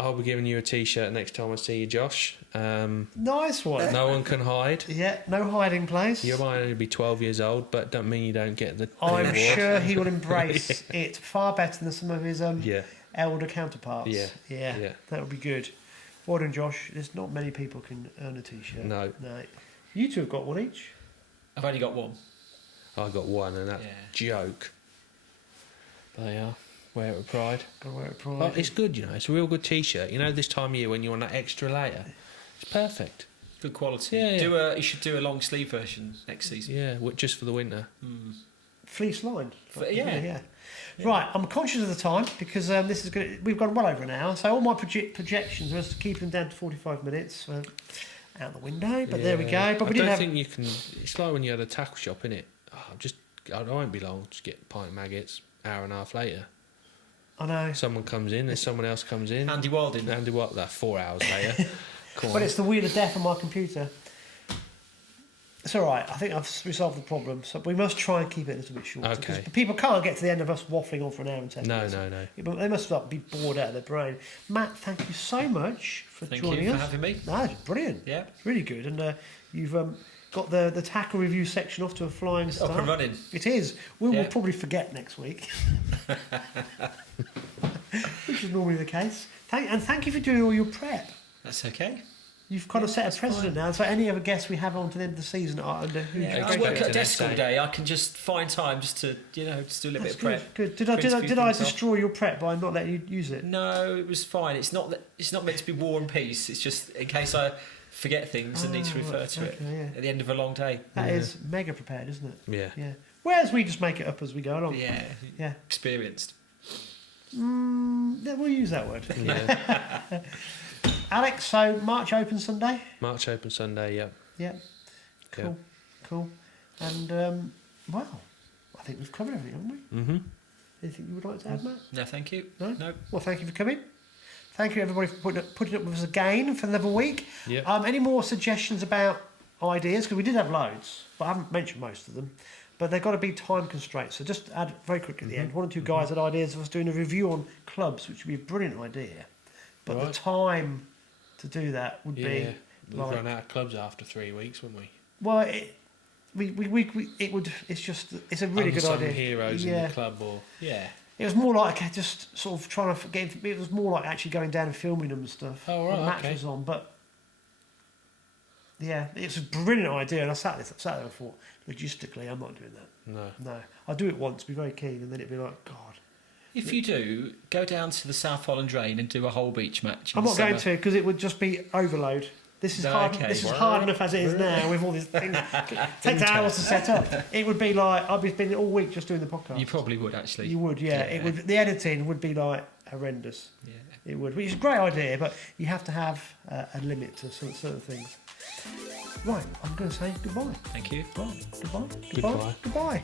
I'll be giving you a T-shirt next time I see you, Josh. Nice one. No one can hide. Yeah, no hiding place. You might only be 12 years old, but don't mean you don't get the I'm award. sure he will embrace it far better than some of his Yeah. elder counterparts. Yeah. That would be good. Well done, Josh. There's not many people can earn a T-shirt. No. You two have got one each. I've only got one. I got one, and that joke. They are. Wear it with pride. Got to wear it with pride. Oh, it's good, you know. It's a real good T-shirt. You know, this time of year when you want that extra layer, it's perfect. Good quality. Yeah. You should do a long sleeve version next season. Yeah, just for the winter. fleece lined. Yeah. Right, I'm conscious of the time because this is good. We've gone well over an hour, so all my projections was to keep them down to 45 minutes out the window. But there we go. But we I didn't don't have. think you can. It's like when you had a tackle shop, innit? I won't be long. Just get a pint of maggots. Hour and a half later, I know. someone comes in, and someone else comes in. Andy Wilding. Andy what? That 4 hours later. But it's the wheel of death on my computer. It's all right. I think I've resolved the problem. So we must try and keep it a little bit shorter. Okay. Because people can't get to the end of us waffling on for an hour and 10 minutes. No. They must be bored out of their brain. Matt, thank you so much for joining us. Thank you for having me. No, it's brilliant. Yeah. Really good. And you've got the tackle review section off to a flying start. Up and running. It is. We will Yeah. probably forget next week. Which is normally the case. Thank you for doing all your prep. That's okay. You've kind of set a precedent now. So any other guests we have on to the end of the season are under who? Yeah, I work at a desk all day. I can just find time just to just do a little bit of prep. Good. Did I destroy your prep by not letting you use it? No, it was fine. It's not meant to be war and peace. It's just in case I forget things and need to refer to it at the end of a long day. That is mega prepared, isn't it? Yeah. Whereas we just make it up as we go along. Yeah. Experienced. We'll use that word. Yeah. Alex, so March Open Sunday? March Open Sunday, yeah. Yeah. Cool. And, well, I think we've covered everything, haven't we? Mm-hmm. Anything you would like to add, Matt? No, thank you. No? Well, thank you for coming. Thank you, everybody, for putting up with us again for another week. Yeah. Any more suggestions about ideas? Because we did have loads, but I haven't mentioned most of them. But they've got to be time constraints. So just add very quickly at the end. One or two guys had ideas of us doing a review on clubs, which would be a brilliant idea. But the time to do that would be... We'd run out of clubs after 3 weeks, wouldn't we? Well, it would... It's a really good idea. Heroes in the club, or... Yeah. It was more like just sort of trying to get... It was more like actually going down and filming them and stuff. Oh, right, when the match was on, but... Yeah, it's a brilliant idea, and I sat there and thought, logistically, I'm not doing that. No. I'll do it once, be very keen, and then it'd be like, God. If you do, go down to the South Holland Drain and do a whole beach match. I'm not going to, because it would just be overload. This is hard. Okay. This is hard enough as it is now with all these things. It takes hours to set up. It would be like I'd be spending all week just doing the podcast. You probably would actually. You would, yeah. It would. The editing would be like horrendous. Yeah. It would, which is a great idea, but you have to have a limit to certain things. Right, I'm going to say goodbye. Thank you. Right, goodbye. Goodbye. Goodbye.